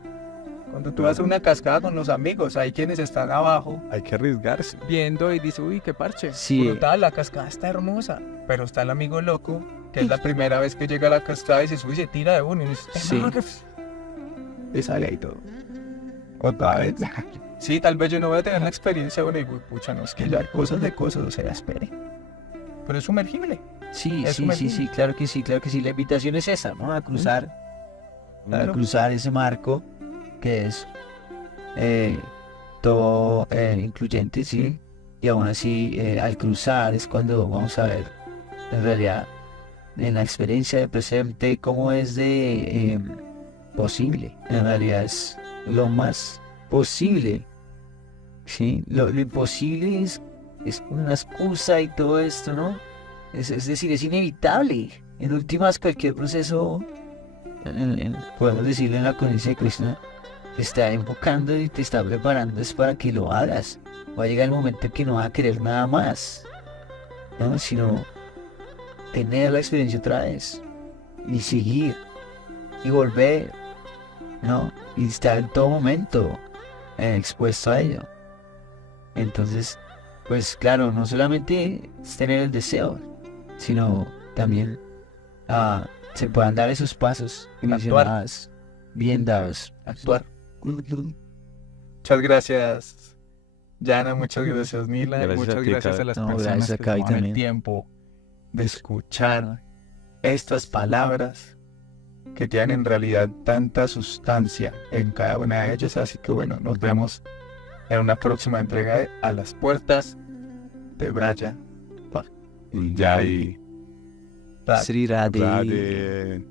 Cuando tú vas a una cascada con los amigos, hay quienes están abajo Hay que arriesgarse. viendo y dice, uy, qué parche. Sí. Brutal, la cascada está hermosa. Pero está el amigo loco, que es la primera vez que llega a la cascada y se sube y se tira de uno. Y dice, Sí. y sale ahí todo. Otra vez. Sí, tal vez yo no voy a tener la experiencia, bueno, y uy, pucha, no, es que ya hay cosas de cosas, o sea, espere. Pero es sumergible. Sí, Es sí, sumergible. claro que sí, claro que sí. La invitación es esa, ¿no? A cruzar, Claro. ese marco que es todo incluyente, sí. Y aún así, al cruzar es cuando vamos a ver, en realidad, en la experiencia de presente, cómo es de posible. En realidad es lo más posible. Sí, lo imposible es una excusa y todo esto, ¿no? Es decir, es inevitable. En últimas, cualquier proceso, podemos decirlo en la conciencia de Krishna, te está enfocando y te está preparando es para que lo hagas. Va a llegar el momento en que no vas a querer nada más, ¿no? Sino tener la experiencia otra vez y seguir y volver, ¿no? Y estar en todo momento expuesto a ello. Entonces, pues claro, no solamente es tener el deseo, sino también se puedan dar esos pasos que Actuar. mencionabas, bien dados. Actuar. Muchas gracias, Yana, muchas gracias, Mila, Gracias muchas a ti, gracias a Kai. las No, personas gracias a que Kai toman el también. tiempo de escuchar estas palabras que tienen en realidad tanta sustancia en cada una de ellas. Así que bueno, nos vemos en una próxima entrega de A las Puertas de Braja. Y ya ahí. Sri Radhe. Radhe.